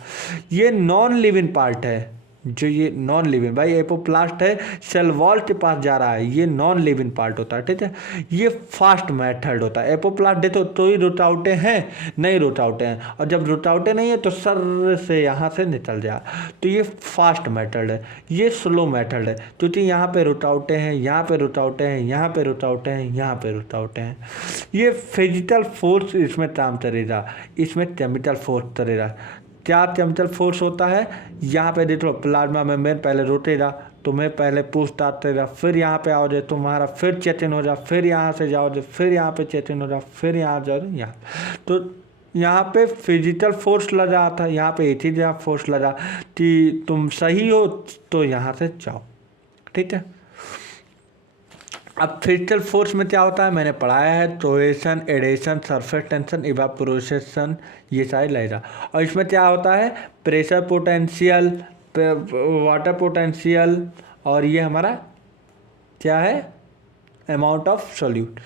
ये नॉन लिविंग पार्ट है, जो ये नॉन लिविंग, भाई एपोप्लास्ट है सेल वॉल के पास जा रहा है, ये नॉन लिविंग पार्ट होता है, ठीक है। ये फास्ट मेथड होता है, एपोप्लास्ट देखो तो ही रुकावटें हैं, नहीं रुकावटें हैं, और जब रुकावटें नहीं है तो सर से यहाँ से निकल जा, तो ये फास्ट मेथड है। ये स्लो मेथड है क्योंकि यहाँ पे रुकावटें हैं, यहाँ पे रुकावटें हैं, यहाँ पे रुकावटें हैं, यहाँ पे रुकावटें हैं। ये फिजिकल फोर्स इसमें काम करेगा, इसमें केमिकल फोर्स करेगा। क्या केमिकल फोर्स होता है, यहाँ पे देखो प्लाज्मा मेम्ब्रेन पहले रोटेगा, तुम्हें पहले पूछताछ करेगा, फिर यहाँ पे आओगे तुम्हारा फिर चेतन हो जा, फिर यहाँ से जाओगे, फिर यहाँ पे चेतन हो जा, फिर यहाँ जाओगे यहाँ, तो यहाँ पे फिजिकल फोर्स लगा था, यहाँ पे एक ही जगह फोर्स लगा कि तुम सही हो तो यहाँ से जाओ, ठीक है। अब फिजिकल फोर्स में क्या होता है मैंने पढ़ाया है, टोरेशन, एडेशन, सरफेस टेंशन, इवापोरेशन, ये सारे लगेगा। और इसमें क्या होता है प्रेशर पोटेंशियल, वाटर पोटेंशियल, और ये हमारा क्या है अमाउंट ऑफ सॉल्यूट।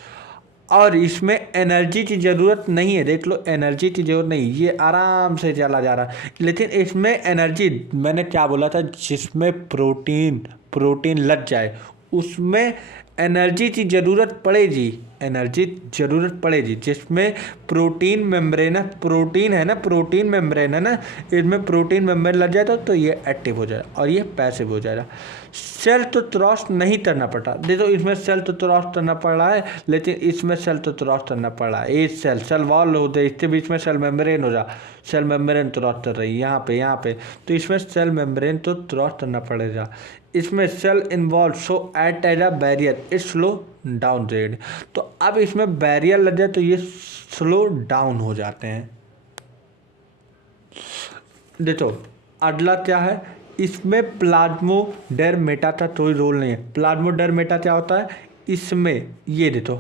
और इसमें एनर्जी की ज़रूरत नहीं है, देख लो एनर्जी की ज़रूरत नहीं, ये आराम से चला जा रहा है। लेकिन इसमें एनर्जी मैंने क्या बोला था, जिसमें प्रोटीन लग जाए उसमें एनर्जी की ज़रूरत पड़ेगी, एनर्जी ज़रूरत पड़ेगी। जिसमें प्रोटीन मेम्ब्रेन है, प्रोटीन है ना, प्रोटीन मेम्ब्रेन है ना, इसमें प्रोटीन मेम्ब्रेन लग जाएगा तो ये एक्टिव हो जाएगा और ये पैसिव हो जाएगा। सेल तो क्रॉस नहीं करना पड़ता, देखो इसमें सेल तो क्रॉस करना पड़ रहा है, लेकिन इसमें सेल तो क्रॉस करना पड़ रहा है। एक सेल वॉल होते हैं, इसके बीच में सेल मेम्ब्रेन हो रहा, सेल मेम्ब्रेन क्रॉस कर रही है यहाँ पे, तो इसमें सेल मेम्ब्रेन तो क्रॉस करना पड़ेगा। इसमें cell involve so act as a barrier it slow down rate. तो अब इसमें बैरियर लग जाए तो ये स्लो डाउन हो जाते हैं। देखो अगला क्या है, इसमें प्लाज्मोडेर्मेटा का कोई रोल नहीं है। प्लाज्मोडेर्मेटा क्या होता है, इसमें ये देखो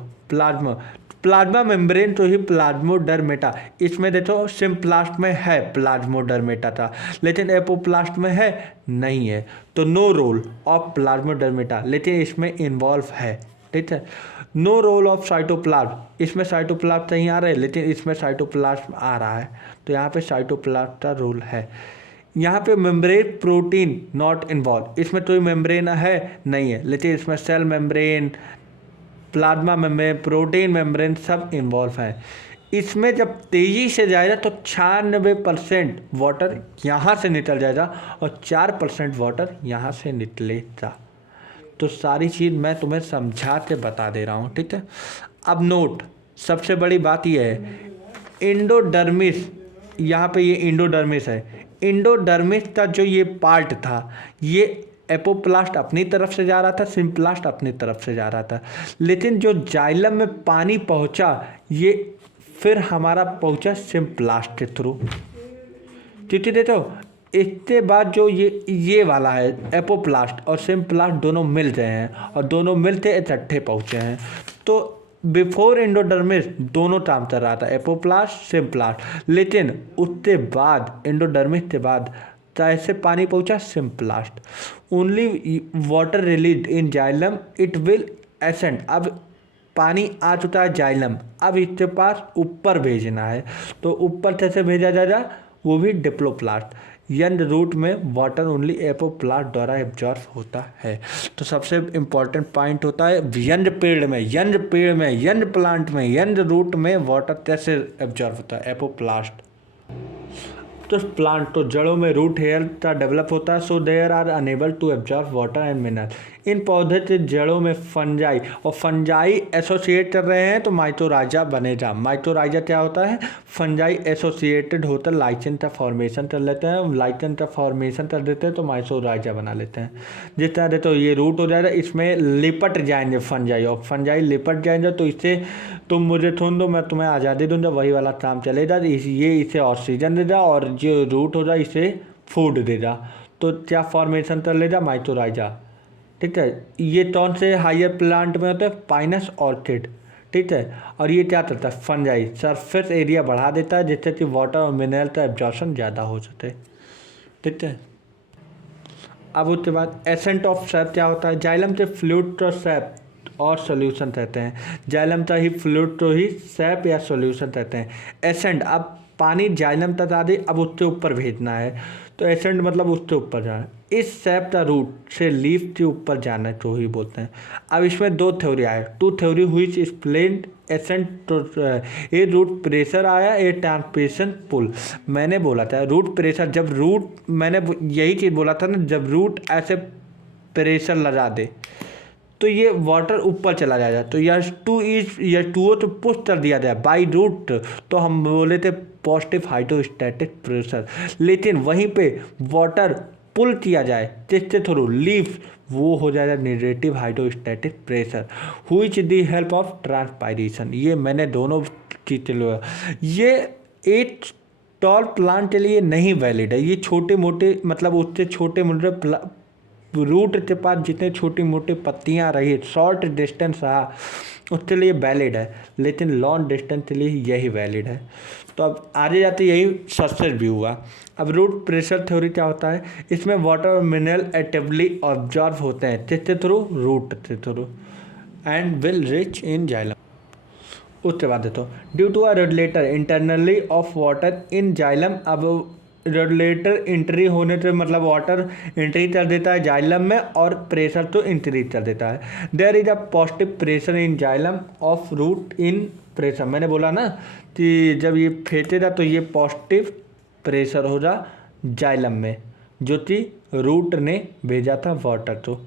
प्लाज्मा मेम्ब्रेन तो ही प्लाज्मोडर्मेटा, इसमें देखो सिम्प्लास्ट में है प्लाज्मोडर्मेटा था, लेकिन एपोप्लास्ट में है नहीं है। तो नो रोल ऑफ प्लाज्मोडर्मेटा, लेकिन इसमें इन्वॉल्व है। ठीक है, नो रोल ऑफ साइटोप्लाज्म, इसमें साइटोप्लाज्म नहीं आ रहा है लेकिन इसमें साइटोप्लाज्म आ रहा है, तो यहाँ पे साइटोप्लाज्म का रोल है। यहाँ पे मेम्ब्रेन प्रोटीन नॉट इन्वॉल्व, इसमें कोई मेम्ब्रेन है नहीं है, लेकिन इसमें cell membrane, plasma membrane, protein membrane सब इन्वॉल्व है। इसमें जब तेज़ी से जाएगा तो 96% वाटर यहाँ से निकल जाएगा और 4% वाटर यहाँ से निकलेगा। तो सारी चीज़ मैं तुम्हें समझा के बता दे रहा हूँ। ठीक है, अब नोट, सबसे बड़ी बात यह है इंडोडर्मिस, यहाँ पे ये इंडोडर्मिस है। इंडोडर्मिस का जो ये पार्ट था, ये एपोप्लास्ट अपनी तरफ से जा रहा था, सिम्प्लास्ट अपनी तरफ से जा रहा था, लेकिन जो जाइलम में पानी पहुँचा ये फिर हमारा पहुँचा सिम्प्लास्ट के थ्रू। ठीक है, देखो इसके बाद जो ये वाला है एपोप्लास्ट और सिम्प्लास्ट दोनों मिल गए हैं और दोनों मिलते इकट्ठे पहुँचे हैं। तो बिफोर इंडोडर्मिस दोनों काम कर रहा था, एपोप्लास्ट सिम्प्लास्ट, लेकिन उसके बाद इंडोडर्मिस के बाद कैसे पानी पहुंचा, symplast. Only water release in xylem it will ascend, अब पानी आ चुका है जाइलम, अब इसके पास ऊपर भेजना है, तो ऊपर कैसे भेजा जाएगा, वो भी डिप्लोप्लास्ट। यंग रूट में वाटर ओनली एपोप्लास्ट द्वारा एब्जॉर्ब होता है। तो सबसे इम्पॉर्टेंट पॉइंट होता है यंग पेड़ में, यंग प्लांट में, यंग रूट में वाटर कैसे एब्जॉर्ब होता है, एपोप्लास्ट। तो प्लांट तो जड़ों में रूट हेयर का डेवलप होता है, so there are enable to absorb water and mineral. इन पौधे के जड़ों में फंजाई और फंजाई एसोसिएट कर रहे हैं तो माइटोराइजा बनेगा। माइटोराइजा क्या होता है, फंजाई एसोसिएटेड होता है, लाइचन का फॉर्मेशन कर लेते हैं, लाइचन का फॉर्मेशन कर देते हैं तो माइटोराइजा बना लेते हैं। जिस तरह देखो ये रूट हो जाएगा, इसमें लिपट जाएंगे फंजाई, और फंजाई लिपट जाएंगे तो इससे तुम मुझे थून दो मैं तुम्हें आज़ादी दूंगा, वही वाला काम चलेगा। ये इसे ऑक्सीजन देगा और जो रूट होगा इसे फूड देगा, तो क्या फॉर्मेशन कर लेगा, माइटोराइजा। ठीक है, ये कौन से हायर प्लांट में होता है, पाइनस ऑर्किड। ठीक है, और ये क्या करता है, फंजाई सरफेस एरिया बढ़ा देता है जिससे कि वाटर और मिनरल का एब्जॉर्प्शन ज़्यादा हो सके। ठीक है, अब उसके बाद एसेंट ऑफ सैप क्या होता है, जाइलम से फ्लूइड और सैप और सॉल्यूशन कहते हैं। जाइलम का ही फ्लूइड तो ही सैप या सॉल्यूशन कहते हैं। एसेंट, अब पानी जाइलम तक आ दे, अब उसके ऊपर भेजना है, तो एसेंट मतलब उसके ऊपर जाना। इस सैप का रूट से लीफ के ऊपर जाना तो ही बोलते हैं। अब इसमें दो थ्योरी आए, टू थ्योरी हुई एक्सप्लेन एसेंट, तो ये रूट प्रेशर आया, ये ट्रांसपिरेशन पुल। मैंने बोला था रूट प्रेशर, जब रूट, मैंने यही चीज़ बोला था ना, जब रूट ऐसे प्रेशर लगा दे तो ये वाटर ऊपर चला जाएगा। तो H2O तो पुश कर दिया जाए बाई रूट, तो हम बोले थे पॉजिटिव हाइड्रोस्टैटिक प्रेशर, लेकिन वहीं पे वाटर पुल किया जाए जिसके थ्रू लीफ, वो हो जाएगा negative hydrostatic pressure which the help of transpiration. ये मैंने दोनों चीज़ लिया। ये एक टॉल प्लांट के लिए नहीं वैलिड है, ये छोटे मोटे मतलब उससे छोटे मोटे रूट के पास जितने छोटी मोटी पत्तियां रही, शॉर्ट डिस्टेंस रहा, उसके लिए वैलिड है, लेकिन लॉन्ग डिस्टेंस के लिए यही वैलिड है। तो अब आगे जाते यही सक्सेस भी हुआ। अब रूट प्रेशर थ्योरी क्या होता है, इसमें वाटर और मिनरल एक्टिवली ऑब्जॉर्व होते हैं किसके थ्रू, रूट के through, and will reach in xylem. उसके बाद देखो due to a regulator internally of water in xylem, अब रेगुलेटर इंट्री होने से मतलब वाटर इंट्री कर देता है जाइलम में और प्रेशर तो इंक्रीज कर देता है। There is a positive pressure in xylem of root in pressure, मैंने बोला ना कि जब ये फेंटेगा तो ये पॉजिटिव प्रेशर होगा जाइलम में, जो कि रूट ने भेजा था वाटर, तो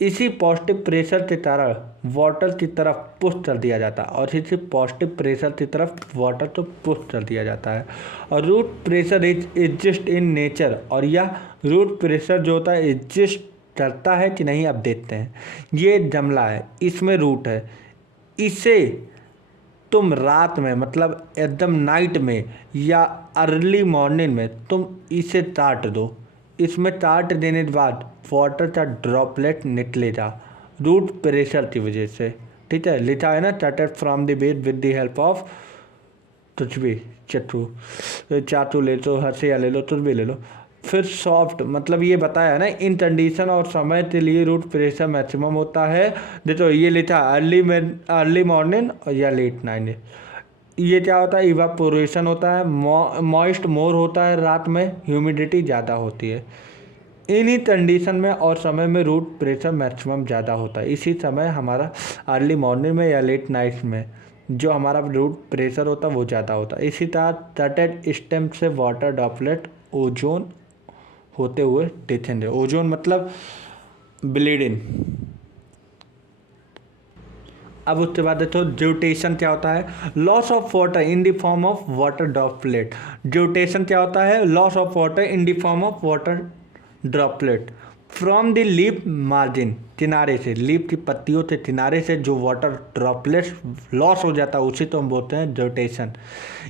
इसी पॉजिटिव प्रेशर के कारण वाटर की तरफ पुश कर दिया जाता है, और इसी पॉजिटिव प्रेशर की तरफ वाटर तो पुश कर दिया जाता है। और root pressure is exist in nature, और यह रूट प्रेशर जो होता है एग्जिस्ट चलता है कि नहीं अब देखते हैं। ये जमला है, इसमें रूट है, इसे तुम रात में मतलब एकदम नाइट में या अर्ली मॉर्निंग में तुम इसे काट दो। इसमें काट देने के बाद वाटर का ड्रॉपलेट निकलेगा रूट प्रेशर की वजह से। ठीक है, लिखा है ना, started from the base with the help of कुछ भी, चाटू ले लो, हंसिया ले लो, कुछ भी ले लो। फिर सॉफ्ट मतलब ये बताया ना, इन कंडीशन और समय के लिए रूट प्रेशर मैक्सिमम होता है। देखो ये लिखा अर्ली मॉर्निंग या लेट नाइट। ये क्या होता है, इवापोरेशन होता है, मॉइस्ट मोर होता है रात में, ह्यूमिडिटी ज़्यादा होती है। इन्हीं कंडीशन में और समय में रूट प्रेशर मैक्सिमम ज़्यादा होता है। इसी समय हमारा अर्ली मॉर्निंग में या लेट नाइट में जो हमारा रूट प्रेशर होता है वो ज़्यादा होता है। इसी तरह तटेड स्टेम से वाटर ड्रॉपलेट ओजोन होते हुए दिखेंगे। ओजोन मतलब ब्लीडिंग। अब उसके बाद देखो ज्यूटेशन क्या होता है, loss of water in the form of water droplet. Guttation क्या होता है, loss of water in the form of water droplet from the leaf margin, किनारे से, लीफ की पत्तियों से किनारे से जो वाटर ड्रॉपलेट्स लॉस हो जाता है उसी तो हम बोलते हैं ज्यूटेशन।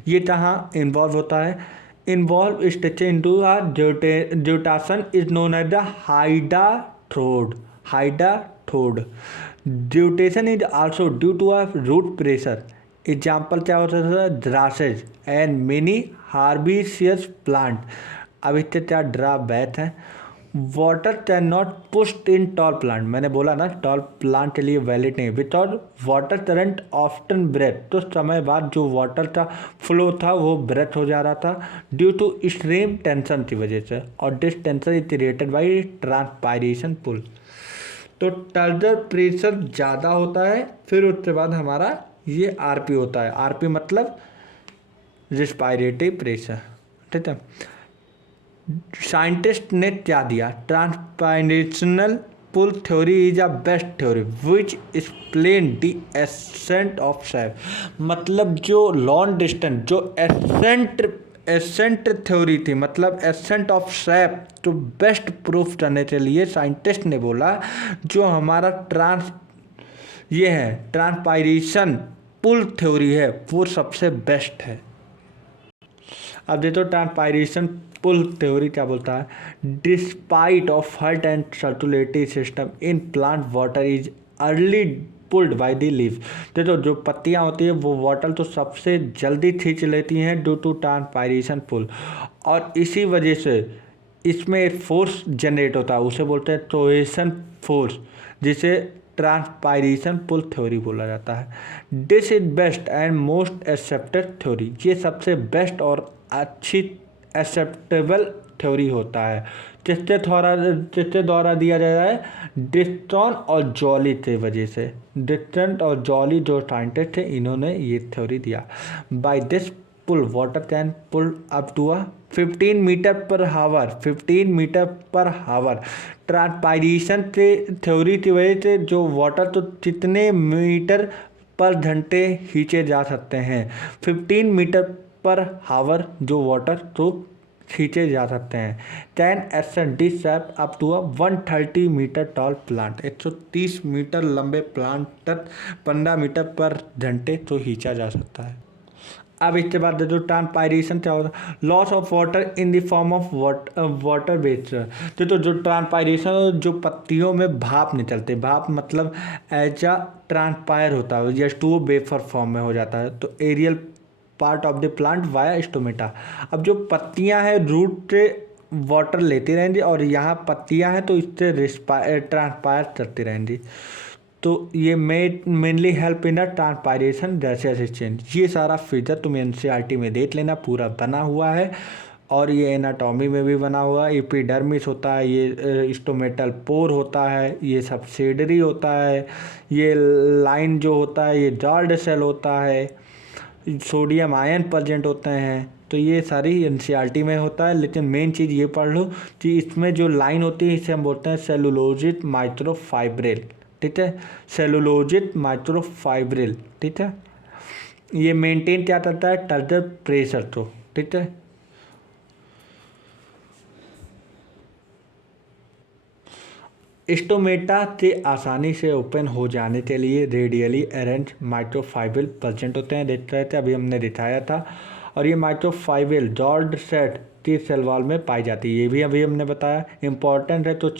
ये कहाँ इन्वॉल्व होता है, involve stretch into a guttation is known as the hydathode. Hydathode guttation is also due to a root pressure. Example क्या होता है, grasses and many herbaceous plant. अब इससे क्या ड्रॉबैक है, water can not pushed in tall plant. मैंने बोला ना टॉल प्लांट के लिए वैलिड नहीं, without water current often breath. तो समय बाद जो वाटर का फ्लो था वो ब्रेथ हो जा रहा था ड्यू टू एक्सट्रीम टेंशन की वजह से, और this tension is created by transpiration pull. तो टर्जर प्रेशर ज़्यादा होता है, फिर उसके बाद हमारा ये आरपी होता है। आरपी मतलब रिस्पायरेटरी प्रेशर। ठीक है, साइंटिस्ट ने क्या दिया, transpirational pull theory is a best theory which explain the ascent of sap. मतलब जो लॉन्ग डिस्टेंस जो एसेंट थ्योरी थी, मतलब एसेंट ऑफ सैप, तो बेस्ट प्रूफ करने के लिए साइंटिस्ट ने बोला जो हमारा ये है ट्रांसपायरेशन पुल थ्योरी है वो सबसे बेस्ट है। अब देखो ट्रांसपायरेशन पुल थ्योरी क्या बोलता है, despite of heart and circulatory system in plant water is early pulled by the leaf. देखो जो पत्तियां होती है वो वाटर तो सबसे जल्दी खींच लेती हैं ड्यू टू ट्रांसपायरेशन पुल, और इसी वजह से इसमें एक फोर्स जनरेट होता है, उसे बोलते हैं कोहेशन फोर्स, जिसे ट्रांसपायरेशन पुल थ्योरी बोला जाता है। This is best and most accepted theory. ये सबसे बेस्ट और अच्छी एक्सेप्टेबल थ्योरी होता है। किसके द्वारा दिया जा रहा है, डिस्टन और जॉली के वजह से। डिस्टन और जॉली जो साइंटिस्ट थे इन्होंने ये थ्योरी दिया। By this pull water can pull up to 15 metre per hour. 15 metre per hour transpiration के थ्योरी की वजह से जो वाटर तो कितने मीटर पर घंटे खींचे जा सकते हैं, 15 मीटर पर हावर जो वाटर तो खींचे जा सकते हैं। Can extend this sap up to 130 metre tall plant. 130 metre लंबे प्लांट तक 15 मीटर पर घंटे तो खींचा जा सकता है। अब इसके बाद जो ट्रांसपायरेशन क्या होता है, loss of water in the form of water vapour. तो जो ट्रांसपायरेशन जो पत्तियों में भाप निकलते, भाप मतलब एज अ ट्रांसपायर होता है, जस्ट वो वेपर फॉर्म में हो जाता है। तो aerial part of the plant via stomata. अब जो पत्तियां हैं रूट से वाटर लेती रहेंगी और यहाँ पत्तियां हैं तो इससे ट्रांसपायर करती रहेंगी। तो ये mainly help in transpiration gases change. ये सारा फीचर तुम एनसीईआरटी में देख लेना, पूरा बना हुआ है, और ये एनाटॉमी में भी बना हुआ है। एपिडर्मिस होता है, ये स्टोमेटल पोर होता है, ये सब्सिडरी होता है, ये लाइन जो होता है ये जॉर्ड सेल होता है, सोडियम आयन प्रेजेंट होते हैं। तो ये सारी एनसीईआरटी में होता है, लेकिन मेन चीज़ ये पढ़ लो कि इसमें जो लाइन होती है इसे हम बोलते हैं सेलुलोजिक माइक्रोफाइब्रिल। ठीक है, सेलुलोजिक माइक्रोफाइब्रिल। ठीक है, ये मेंटेन क्या करता है, टर्जर प्रेशर तो। ठीक है, स्टोमेटा से आसानी से ओपन हो जाने के लिए रेडियली अरेंज माइक्रोफाइबल प्रेजेंट होते हैं, देख रहे थे अभी हमने दिखाया था। और ये माइक्रोफाइबल जॉर्ड सेट की सेल वॉल में पाई जाती है, ये भी अभी हमने बताया। इंपॉर्टेंट है तो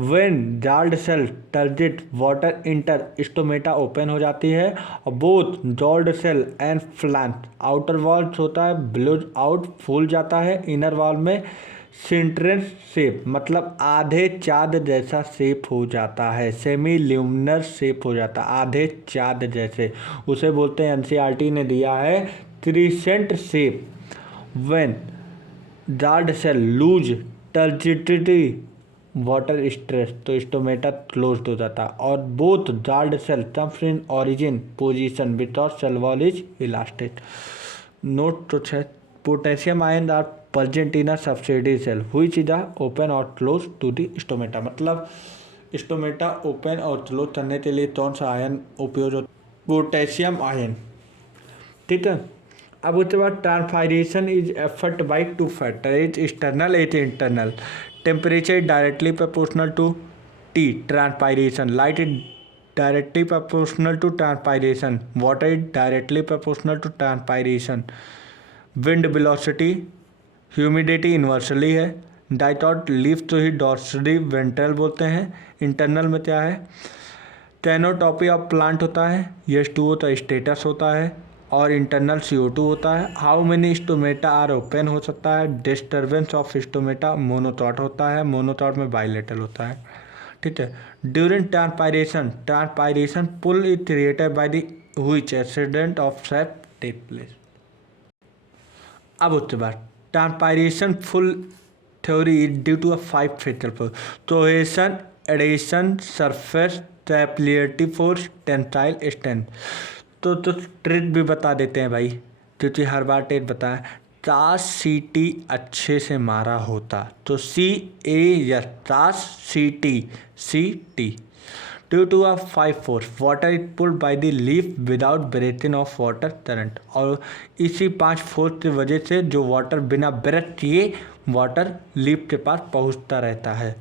when guard cell turgid water enter stomata open हो जाती है और both guard cell and flank outer walls होता है ब्लोज आउट फूल जाता है, इनर वॉल में सिंट्रेंस शेप मतलब आधे चाँद जैसा शेप हो जाता है, सेमी ल्यूमिनर शेप हो जाता है आधे चाँद जैसे, उसे बोलते हैं एनसीईआरटी ने दिया है crescent shape. When guard cell lose turgidity water stress तो स्टोमेटा क्लोज्ड हो जाता है। और both guard cell comes in origin position because cell wall is elastic. Note तो है potassium ion are present in a subsidiary cell which is open or close to the stomata। मतलब stomata open और close करने के लिए कौन सा ion उपयोग होता है? पोटेशियम आयन, ठीक है। अब उसके बाद transpiration is affected by two factor, as external as internal. Temperature directly proportional to T transpiration, light is directly proportional to transpiration, water is directly proportional to transpiration, wind velocity humidity inversely है, डाइटॉट leaves तो ही dorsally ventral बोलते हैं। Internal में क्या है? टेनोटॉपी of plant होता है, H2O होता है स्टेटस होता है और इंटरनल CO2 होता है। How many stomata are open हो सकता है, डिस्टर्बेंस ऑफ स्टोमेटा मोनोथॉट होता है, मोनोथॉट में बाइलेटरल होता है, ठीक है। During transpiration pull is created by the which accident of sap take place. अब उसके बाद transpiration full theory is due to a 5 factor force, cohesion adhesion surface stability force tensile strength. तो ट्रिक भी बता देते हैं भाई, क्योंकि हर बार ट्रिक बताएं। टास CT अच्छे से मारा होता तो CA या टास CT due to a 5 force water is pulled by the leaf without breaking of water current. और इसी 5 फोर्स की वजह से जो वाटर बिना ब्रेक किए वाटर लीफ के पास पहुंचता रहता है।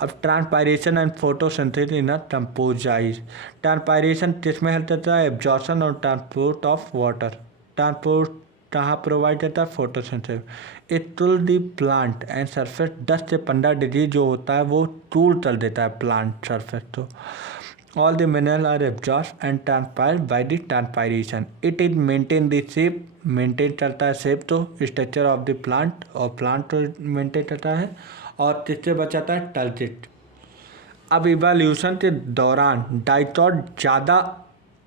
अब transpiration and photosynthesis in a compromise. Transpiration किसमें हेल्प करता है? एब्जॉर्प्शन और ट्रांसपोर्ट ऑफ वाटर। ट्रांसपोर्ट कहाँ प्रोवाइड करता है? Photosynthesis. It cool the plant and surface 10 से 15 डिग्री जो होता है वो टूल कर देता है प्लांट सरफेस। तो all the mineral are absorb and transpired by the transpiration. It is maintain the shape, maintain करता है शेप तो स्ट्रक्चर ऑफ द प्लांट, और प्लांट तो मेंटेन करता है। और किससे बचाता है? टर्जिट। अब इवोल्यूशन के दौरान डाइटॉट ज़्यादा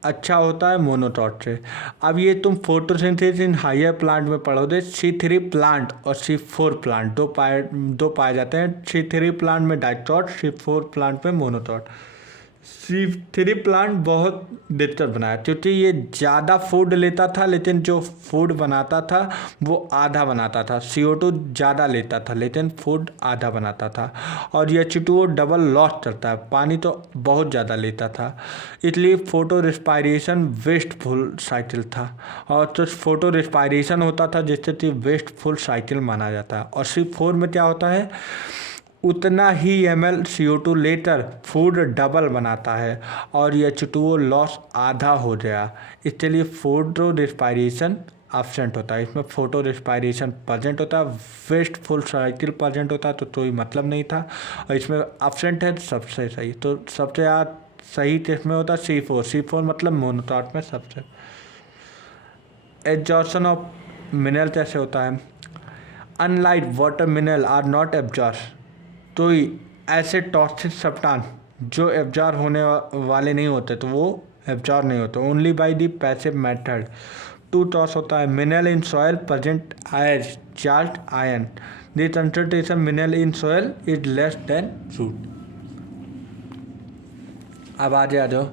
अच्छा होता है मोनोटॉट से। अब ये तुम फोटोसिंथेसिस इन हायर प्लांट में पढ़ोगे। C3 प्लांट और C4 प्लांट दो पाए जाते हैं। C3 प्लांट में डाइटॉट, C4 प्लांट में मोनोटॉट। C3 प्लांट बहुत बेहतर बनाया क्योंकि ये ज़्यादा फूड लेता था लेकिन जो फूड बनाता था वो आधा बनाता था। CO2 ज़्यादा लेता था लेकिन फूड आधा बनाता था। और H2O डबल लॉस करता है, पानी तो बहुत ज़्यादा लेता था, इसलिए फोटो रिस्पायरेशन वेस्टफुल साइकिल था। और तो फोटो रिस्पायरेशन होता था जिससे कि वेस्टफुल साइकिल माना जाता है। और C4 में क्या होता है? उतना ही ml CO2 लेकर फूड डबल बनाता है और H2O लॉस आधा हो गया, इसलिए फोटो रिस्पायरेशन एब्सेंट होता है। इसमें फोटो रिस्पायरेशन प्रेजेंट होता है, वेस्ट फुल साइकिल प्रेजेंट होता है तो कोई मतलब नहीं था। और इसमें एब्सेंट है सबसे सही, तो सबसे सही किसमें होता है? C4 मतलब मोनोटॉट में सबसे। एब्जॉर्प्शन ऑफ मिनरल कैसे होता है? Unlike water mineral are not absorb, तो ऐसे टॉक्सिक सब्सटेंस जो एब्जॉर्ब होने वाले नहीं होते तो वो एब्जॉर्ब नहीं होते, only by the passive method. टू टॉस होता है mineral in soil present as charge ion, the concentration mineral in soil is less than root. अब आगे आ जाओ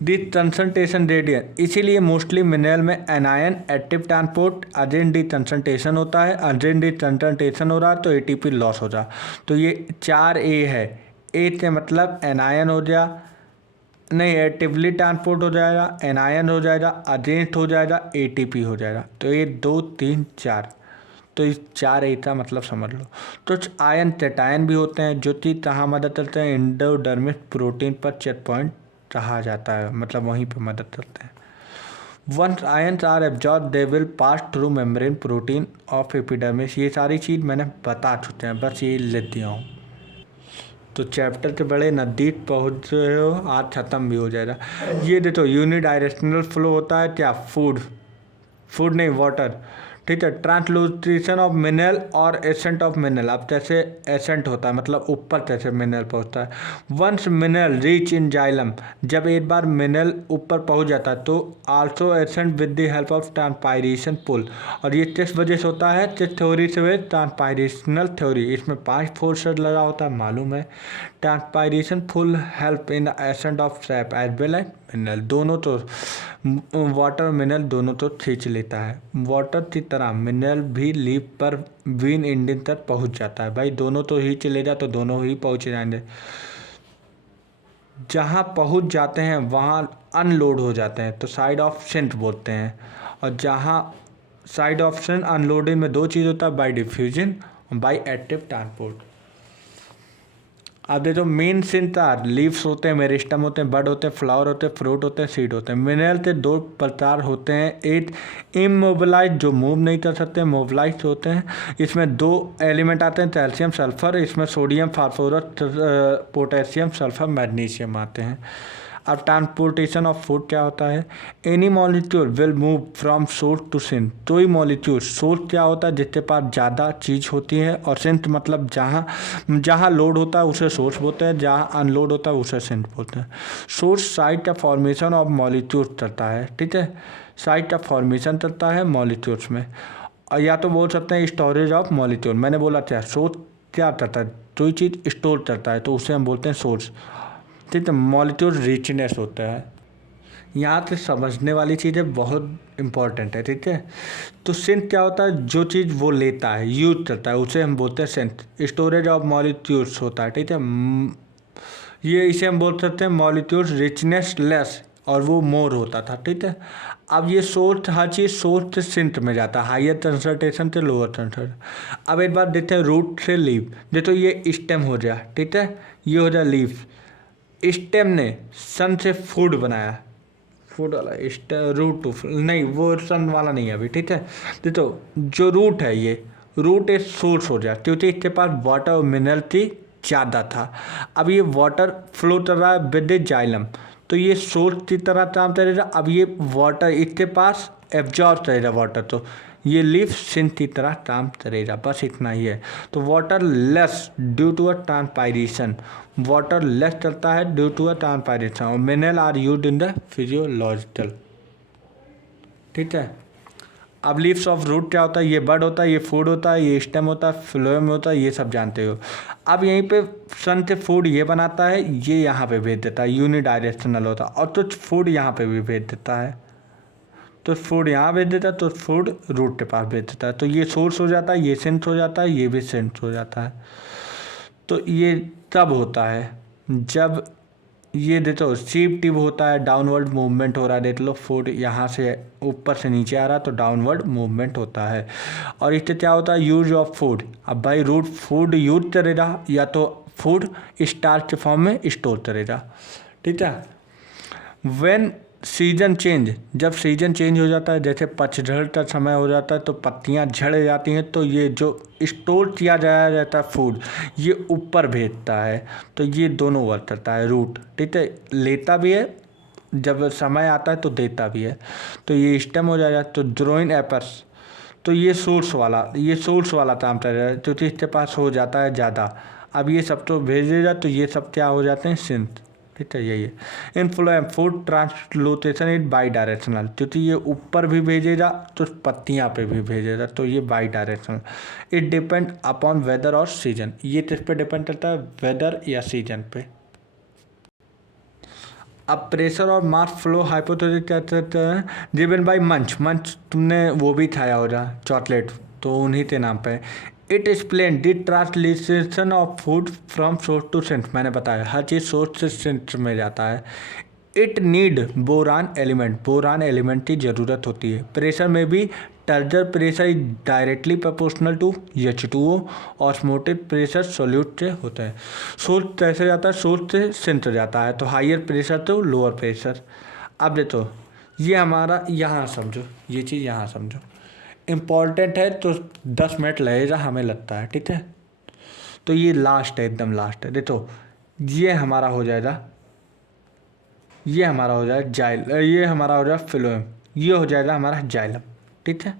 दी कंसंट्रेशन ग्रेडियंट, इसीलिए मोस्टली मिनरल में एनायन एक्टिव ट्रांसपोर्ट अर्जेंट डी कंसंट्रेशन होता है। अर्जेंट डी कंसंट्रेशन हो रहा है तो ATP लॉस हो रहा, तो ये 4A है। ए के मतलब एनायन हो गया, नहीं एक्टिवली ट्रांसपोर्ट हो जाएगा, एनायन हो जाएगा, अर्जेंट हो जाएगा, ATP हो जाएगा। तो ये 2 3 4, तो इस 4 इतना मतलब समझ लो। तो आयन कैटायन भी होते हैं जो कि कहाँ मदद करते हैं, एंडोडर्मिस प्रोटीन पर चेक पॉइंट कहा जाता है, मतलब वहीं पर मदद करते हैं। Once ions are absorbed, they will pass through membrane protein of epidermis। ये सारी चीज़ मैंने बता चुके हैं, बस ये लिख दिया हूँ। तो चैप्टर के बड़े नज़दीक पहुँच रहे हो, आज ख़त्म भी हो जाएगा। ये देखो यूनिडायरेक्शनल फ्लो होता है क्या, फूड नहीं वाटर, ठीक है। ट्रांसलोटेशन ऑफ मिनरल और एसेंट ऑफ मिनरल, अब जैसे एसेंट होता है मतलब ऊपर कैसे मिनरल पहुंचता है। Once mineral reach in xylem, जब एक बार मिनरल ऊपर पहुंच जाता है तो also ascent with the help of transpiration pull. और ये किस वजह से होता है, किस थ्योरी से, ट्रांसपायरेशनल थ्योरी। इसमें 5 फोर्सेस लगा होता है मालूम है। Transpiration pull help in ascent of sap as well as mineral, दोनों तो वाटर मिनरल दोनों तो खींच लेता है। वाटर की तरह मिनरल भी लीफ पर वीन इंडियन तक पहुंच जाता है। भाई दोनों तो ही चले जा तो दोनों ही पहुंच जाएंगे। जहां पहुंच जाते हैं वहां अनलोड हो जाते हैं तो साइड ऑफ सेंट बोलते हैं। और जहां साइड ऑफ सेंट अनलोडिंग में 2 चीज़ होता है, बाई डिफ्यूजन और बाई एक्टिव ट्रांसपोर्ट। अब देखो मेन सिंतार लीव्स होते हैं, मेरिस्टम होते हैं, बड होते हैं, फ्लावर होते हैं, फ्रूट होते हैं, सीड होते हैं। मिनरल के 2 प्रकार होते हैं, एक इमोबिलाइज जो मूव नहीं कर सकते, मोबिलाइज होते हैं। इसमें 2 एलिमेंट आते हैं, कैल्शियम सल्फर, इसमें sodium phosphorus potassium sulphur magnesium आते हैं। अब ट्रांसपोर्टेशन ऑफ फूड क्या होता है, any molecule will move from source to sink. कोई मॉलिक्यूल, सोर्स क्या होता है जिसके पास ज़्यादा चीज़ होती है, और सिंथ मतलब जहाँ लोड होता है उसे सोर्स बोलते हैं, जहाँ अनलोड होता है उसे सिंथ बोलते हैं। सोर्स साइट का फॉर्मेशन ऑफ मॉलिक्यूल्स करता है, ठीक है, साइट का फॉर्मेशन करता है मॉलिक्यूल्स में। और या तो बोल सकते हैं स्टोरेज ऑफ मॉलिक्यूल। मैंने बोला क्या, सोर्स क्या करता है, कोई चीज़ स्टोर करता है तो उसे हम बोलते हैं सोर्स, ठीक है। मॉलिक्यूल रिचनेस होता है। यहाँ से समझने वाली चीज़ें बहुत इंपॉर्टेंट है, ठीक है। तो सिंथ क्या होता है, जो चीज़ वो लेता है, यूज करता है, उसे हम बोलते हैं सिंथ। स्टोरेज ऑफ मॉलिक्यूल्स होता है, ठीक है। ये इसे हम बोल सकते हैं मॉलिक्यूल्स रिचनेस लेस, और वो मोर होता था, ठीक है। अब ये सोर्स, हर चीज़ सोर्स से सिंथ में जाता है, हायर कंसंट्रेशन से लोअर कंसंट्रेशन। अब एक बार देखते हैं रूट से लीफ। देखो ये स्टेम हो गया, ठीक है, ये हो जाए लीफ। स्टेम ने सन से फूड बनाया, फूड वाला रूट टू नहीं, वो सन वाला नहीं है अभी, ठीक है। तो जो रूट है, ये रूट एक सोर्स हो गया क्योंकि इसके पास वाटर और मिनरल की ज़्यादा था। अब ये वाटर फ्लो कर रहा है विद जाइलम, तो ये सोर्स की तरह काम करेगा। अब ये वाटर इसके पास एब्जॉर्ब करेगा वाटर, तो ये लीफ सिंथ की तरह काम करेगा, बस इतना ही है। तो water less due to a transpiration, water less चलता है ड्यू टू अ ट्रांसपायरेशन, और mineral are used in the physiological, ठीक है। अब लीव्स ऑफ रूट क्या होता है, ये बड होता है, ये फूड होता है, ये स्टेम होता है, फ्लोएम होता है, ये सब जानते हो। अब यहीं पे सन से फूड ये बनाता है, ये यहाँ पे भेज देता है, यूनिडायरेक्शनल होता है। और तो फूड यहाँ पे भी भेज देता है, तो फूड यहाँ भेज देता है, तो फूड रूट के पास भेज देता है। तो ये सोर्स हो जाता है, ये सेंस हो जाता है, ये भी सेंस हो जाता है। तो ये तब होता है जब ये देखो सीप टिप होता है, डाउनवर्ड मूवमेंट हो रहा है, देख लो फूड यहाँ से ऊपर से नीचे आ रहा है तो डाउनवर्ड मूवमेंट होता है। और इससे क्या होता है, यूज ऑफ फूड। अब भाई रूट फूड यूज करेगा या तो फूड स्टार्च के फॉर्म में स्टोर करेगा, ठीक है। व्हेन सीजन चेंज, जब सीजन चेंज हो जाता है, जैसे पतझड़ का समय हो जाता है तो पत्तियां झड़ जाती हैं, तो ये जो स्टोर किया जाया रहता है फूड, ये ऊपर भेजता है। तो ये दोनों वर्क करता है रूट, ठीक है, लेता भी है जब समय आता है तो देता भी है। तो ये स्टेम हो जाएगा, तो ग्रोइंग एपर्स, तो ये सोर्स वाला काम कर रहा है क्योंकि इसके पास हो जाता है ज़्यादा। अब ये सब तो भेजेगा तो ये सब क्या हो जाते हैं, सिंथ, ठीक है, यही है। इनफ्लोएम फूड ट्रांसलोटेशन इज बाई डायरेक्शनल, क्योंकि ये ऊपर भी भेजेगा तो पत्तियाँ पे भी भेजेगा, तो ये by directional. It depend upon weather और सीजन, ये किस पे डिपेंड करता है, वेदर या सीजन पे। अब प्रेशर और मास फ्लो हाइपोथेसिस क्या कहते हैं, गिवन बाय मंच तुमने वो भी खाया होगा चॉकलेट, तो उन्हीं के नाम पे। It explain the translation of food from source to sink, मैंने बताया हर चीज़ सोर्स से सेंट में जाता है। इट नीड बोरान एलिमेंट की ज़रूरत होती है। प्रेशर में भी turgor pressure is directly proportional to H2O। Osmotic pressure solute से होता है। सोर्स कैसे जाता है? सोर्स से सेंटर जाता है, तो हायर प्रेशर तो लोअर प्रेशर। अब देखो ये हमारा यहाँ समझो, ये चीज़ यहाँ समझो, इम्पॉर्टेंट है तो 10 मिनट लगेगा हमें लगता है, ठीक है। तो ये लास्ट है, एकदम लास्ट है। देखो ये हमारा हो जाएगा, ये हमारा हो जाएगा ये हमारा हो जाएगा फ्लोएम, ये हो जाएगा हमारा जाइलम, ठीक है।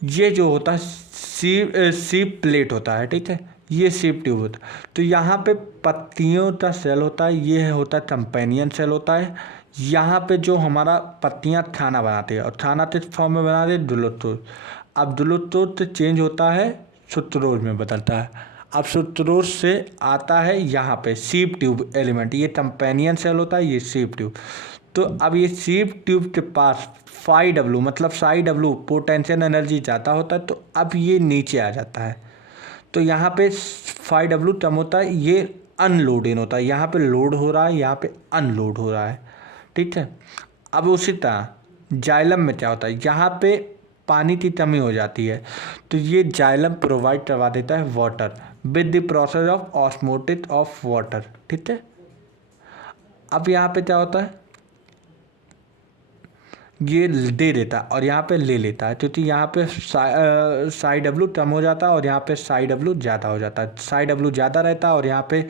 ये जो होता है सीप प्लेट होता है, ठीक है, ये सीप ट्यूब होता है। तो यहाँ पे पत्तियों का सेल होता है, ये होता है कंपेनियन सेल होता है। यहाँ पे जो हमारा पत्तियाँ खाना बनाती है, और खाना किस फॉर्म में बनाते हैं? दुलोत्तोज। अब दुलोत्तोज से चेंज होता है सुक्रोज में बदलता है। अब सुक्रोज से आता है यहाँ पे सीप ट्यूब एलिमेंट, ये कंपेनियन सेल होता है, ये सीप ट्यूब। तो अब ये सीप ट्यूब के पास φW मतलब ψW पोटेंशियल एनर्जी जाता होता है, तो अब ये नीचे आ जाता है। तो यहाँ पे φW कम होता है, ये अनलोडिंग होता है, यहाँ पे लोड हो रहा है, यहाँ पे अनलोड हो रहा है, ठीक है। अब उसी तरह जाइलम में क्या होता है? यहाँ पे पानी की कमी हो जाती है, तो ये जाइलम प्रोवाइड करवा देता है water with the process of osmotic of water, ठीक है। अब यहाँ पे क्या होता है? ये दे देता है और यहाँ पे ले लेता है, क्योंकि यहाँ पे ψW कम हो जाता है और यहाँ पे ψW ज़्यादा हो जाता है। ψW ज़्यादा रहता है और यहाँ पे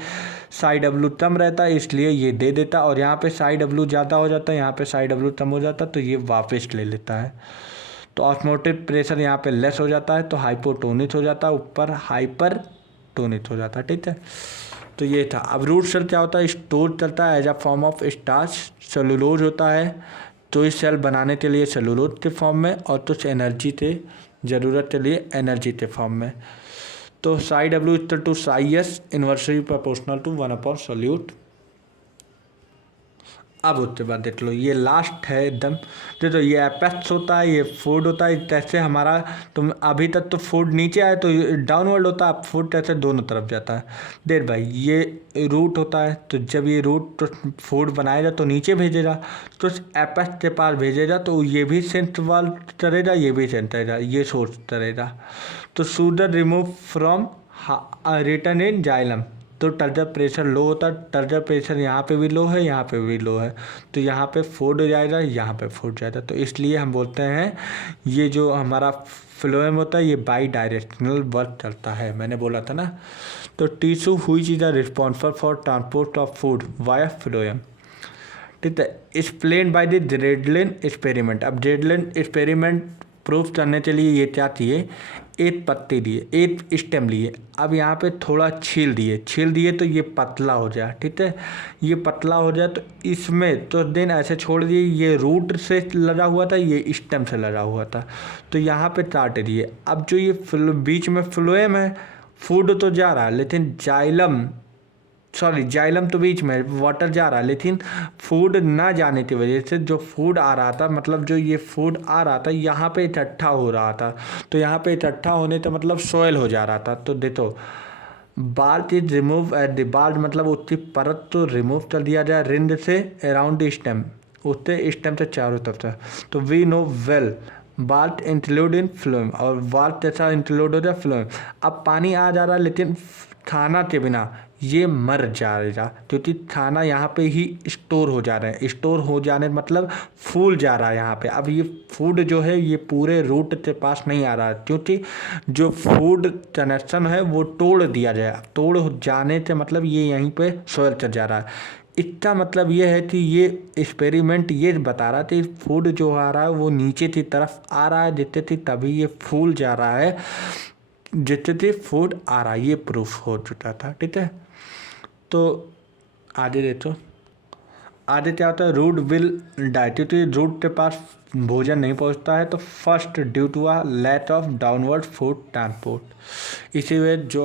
ψW कम रहता है, इसलिए ये दे देता है। और यहाँ पे ψW ज़्यादा हो जाता है, यहाँ पे ψW कम हो जाता है, तो ये वापस ले लेता है। तो ऑस्मोटिक प्रेशर यहाँ पे लेस हो जाता है, तो हाइपोटोनिक हो जाता है, ऊपर हाइपरटोनिक हो जाता है, ठीक है। तो ये था। अब रूट सेल क्या होता है? स्टोर चलता है as a form of starch. Cellulose होता है, तो इस सेल बनाने के लिए सेलुलोज के फॉर्म में, और कुछ एनर्जी के ज़रूरत के लिए एनर्जी के फॉर्म में। तो ψW equal to ψS inversely proportional to 1 solute. अब उसके बाद देख लो, ये लास्ट है एकदम। देखो ये एपेक्स होता है, ये फूड होता है। कैसे हमारा, तुम अभी तक तो फूड नीचे आए तो डाउनवर्ड होता है, अब फूड कैसे दोनों तरफ जाता है। देख भाई ये रूट होता है, तो जब ये रूट तो फूड बनाएगा तो नीचे भेजेगा, तो एपेक्स के पास भेजेगा, तो ये भी सेंट वाल करेगा, ये भी सेंट करेगा, ये सोर्स करेगा। तो sugar remove from return in xylem. तो टर्जर प्रेशर लो होता है, टर्जर प्रेशर यहाँ पे भी लो है, यहाँ पे भी लो है, तो यहाँ पे फूड हो जाएगा, यहाँ पे फूड जाएगा। तो इसलिए हम बोलते हैं ये जो हमारा फ्लोएम होता है, ये बाई डायरेक्शनल वर्क करता है, मैंने बोला था ना। तो tissue which is the responsible for transport of food via phloem, ठीक है। एक्सप्लेन बाय द ड्रेडलिन एक्सपेरिमेंट। अब ड्रेडलिन एक्सपेरिमेंट प्रूफ करने के लिए ये क्या चाहिए? एक पत्ती दिए, एक स्टेम लिए, अब यहाँ पे थोड़ा छील दिए तो ये पतला हो जाए, ठीक है। ये पतला हो जाए तो इसमें तो दिन ऐसे छोड़ दिए, ये रूट से लगा हुआ था, ये स्टेम से लगा हुआ था, तो यहाँ पे काट दिए। अब जो ये बीच में फ्लोएम है, फूड तो जा रहा है, लेकिन जाइलम तो बीच में वाटर जा रहा है, लेकिन फूड ना जाने की वजह से जो फूड आ रहा था, मतलब जो ये फूड आ रहा था यहाँ पे इकट्ठा हो रहा था, तो यहाँ पे इकट्ठा होने का मतलब सोयल हो जा रहा था। तो देखो bolt is remove at the bolt, मतलब उसकी परत तो रिमूव कर दिया जाए रिंद से अराउंड द स्टेम, उससे स्टेम से चारों तरफ से। तो we know well bark include in phloem, और बाल्ट जैसा इंक्लूड हो जाए फ्लोएम। अब पानी आ जा रहा है, लेकिन खाना के बिना ये मर जाएगा, क्योंकि खाना यहाँ पे ही स्टोर हो जा रहा है। स्टोर हो जाने मतलब फूल जा रहा है यहाँ पे। अब ये फूड जो है ये पूरे रूट के पास नहीं आ रहा है, क्योंकि जो फूड कनेक्शन है वो तोड़ दिया जाए। तोड़ जाने से मतलब ये यहीं पे सोयल चल जा रहा है। इसका मतलब ये है कि ये एक्सपेरिमेंट ये बता रहा था फूड जो आ रहा है वो नीचे की तरफ आ रहा है, जितने थी तभी ये फूल जा रहा है, जितने फूड आ रहा है, ये प्रूफ हो चुका था, ठीक है। तो आगे देखो, आगे क्या होता है? रूट विल डाई, क्योंकि रूट के पास भोजन नहीं पहुंचता है, तो first due to a lack of downward food transport. इसी वजह जो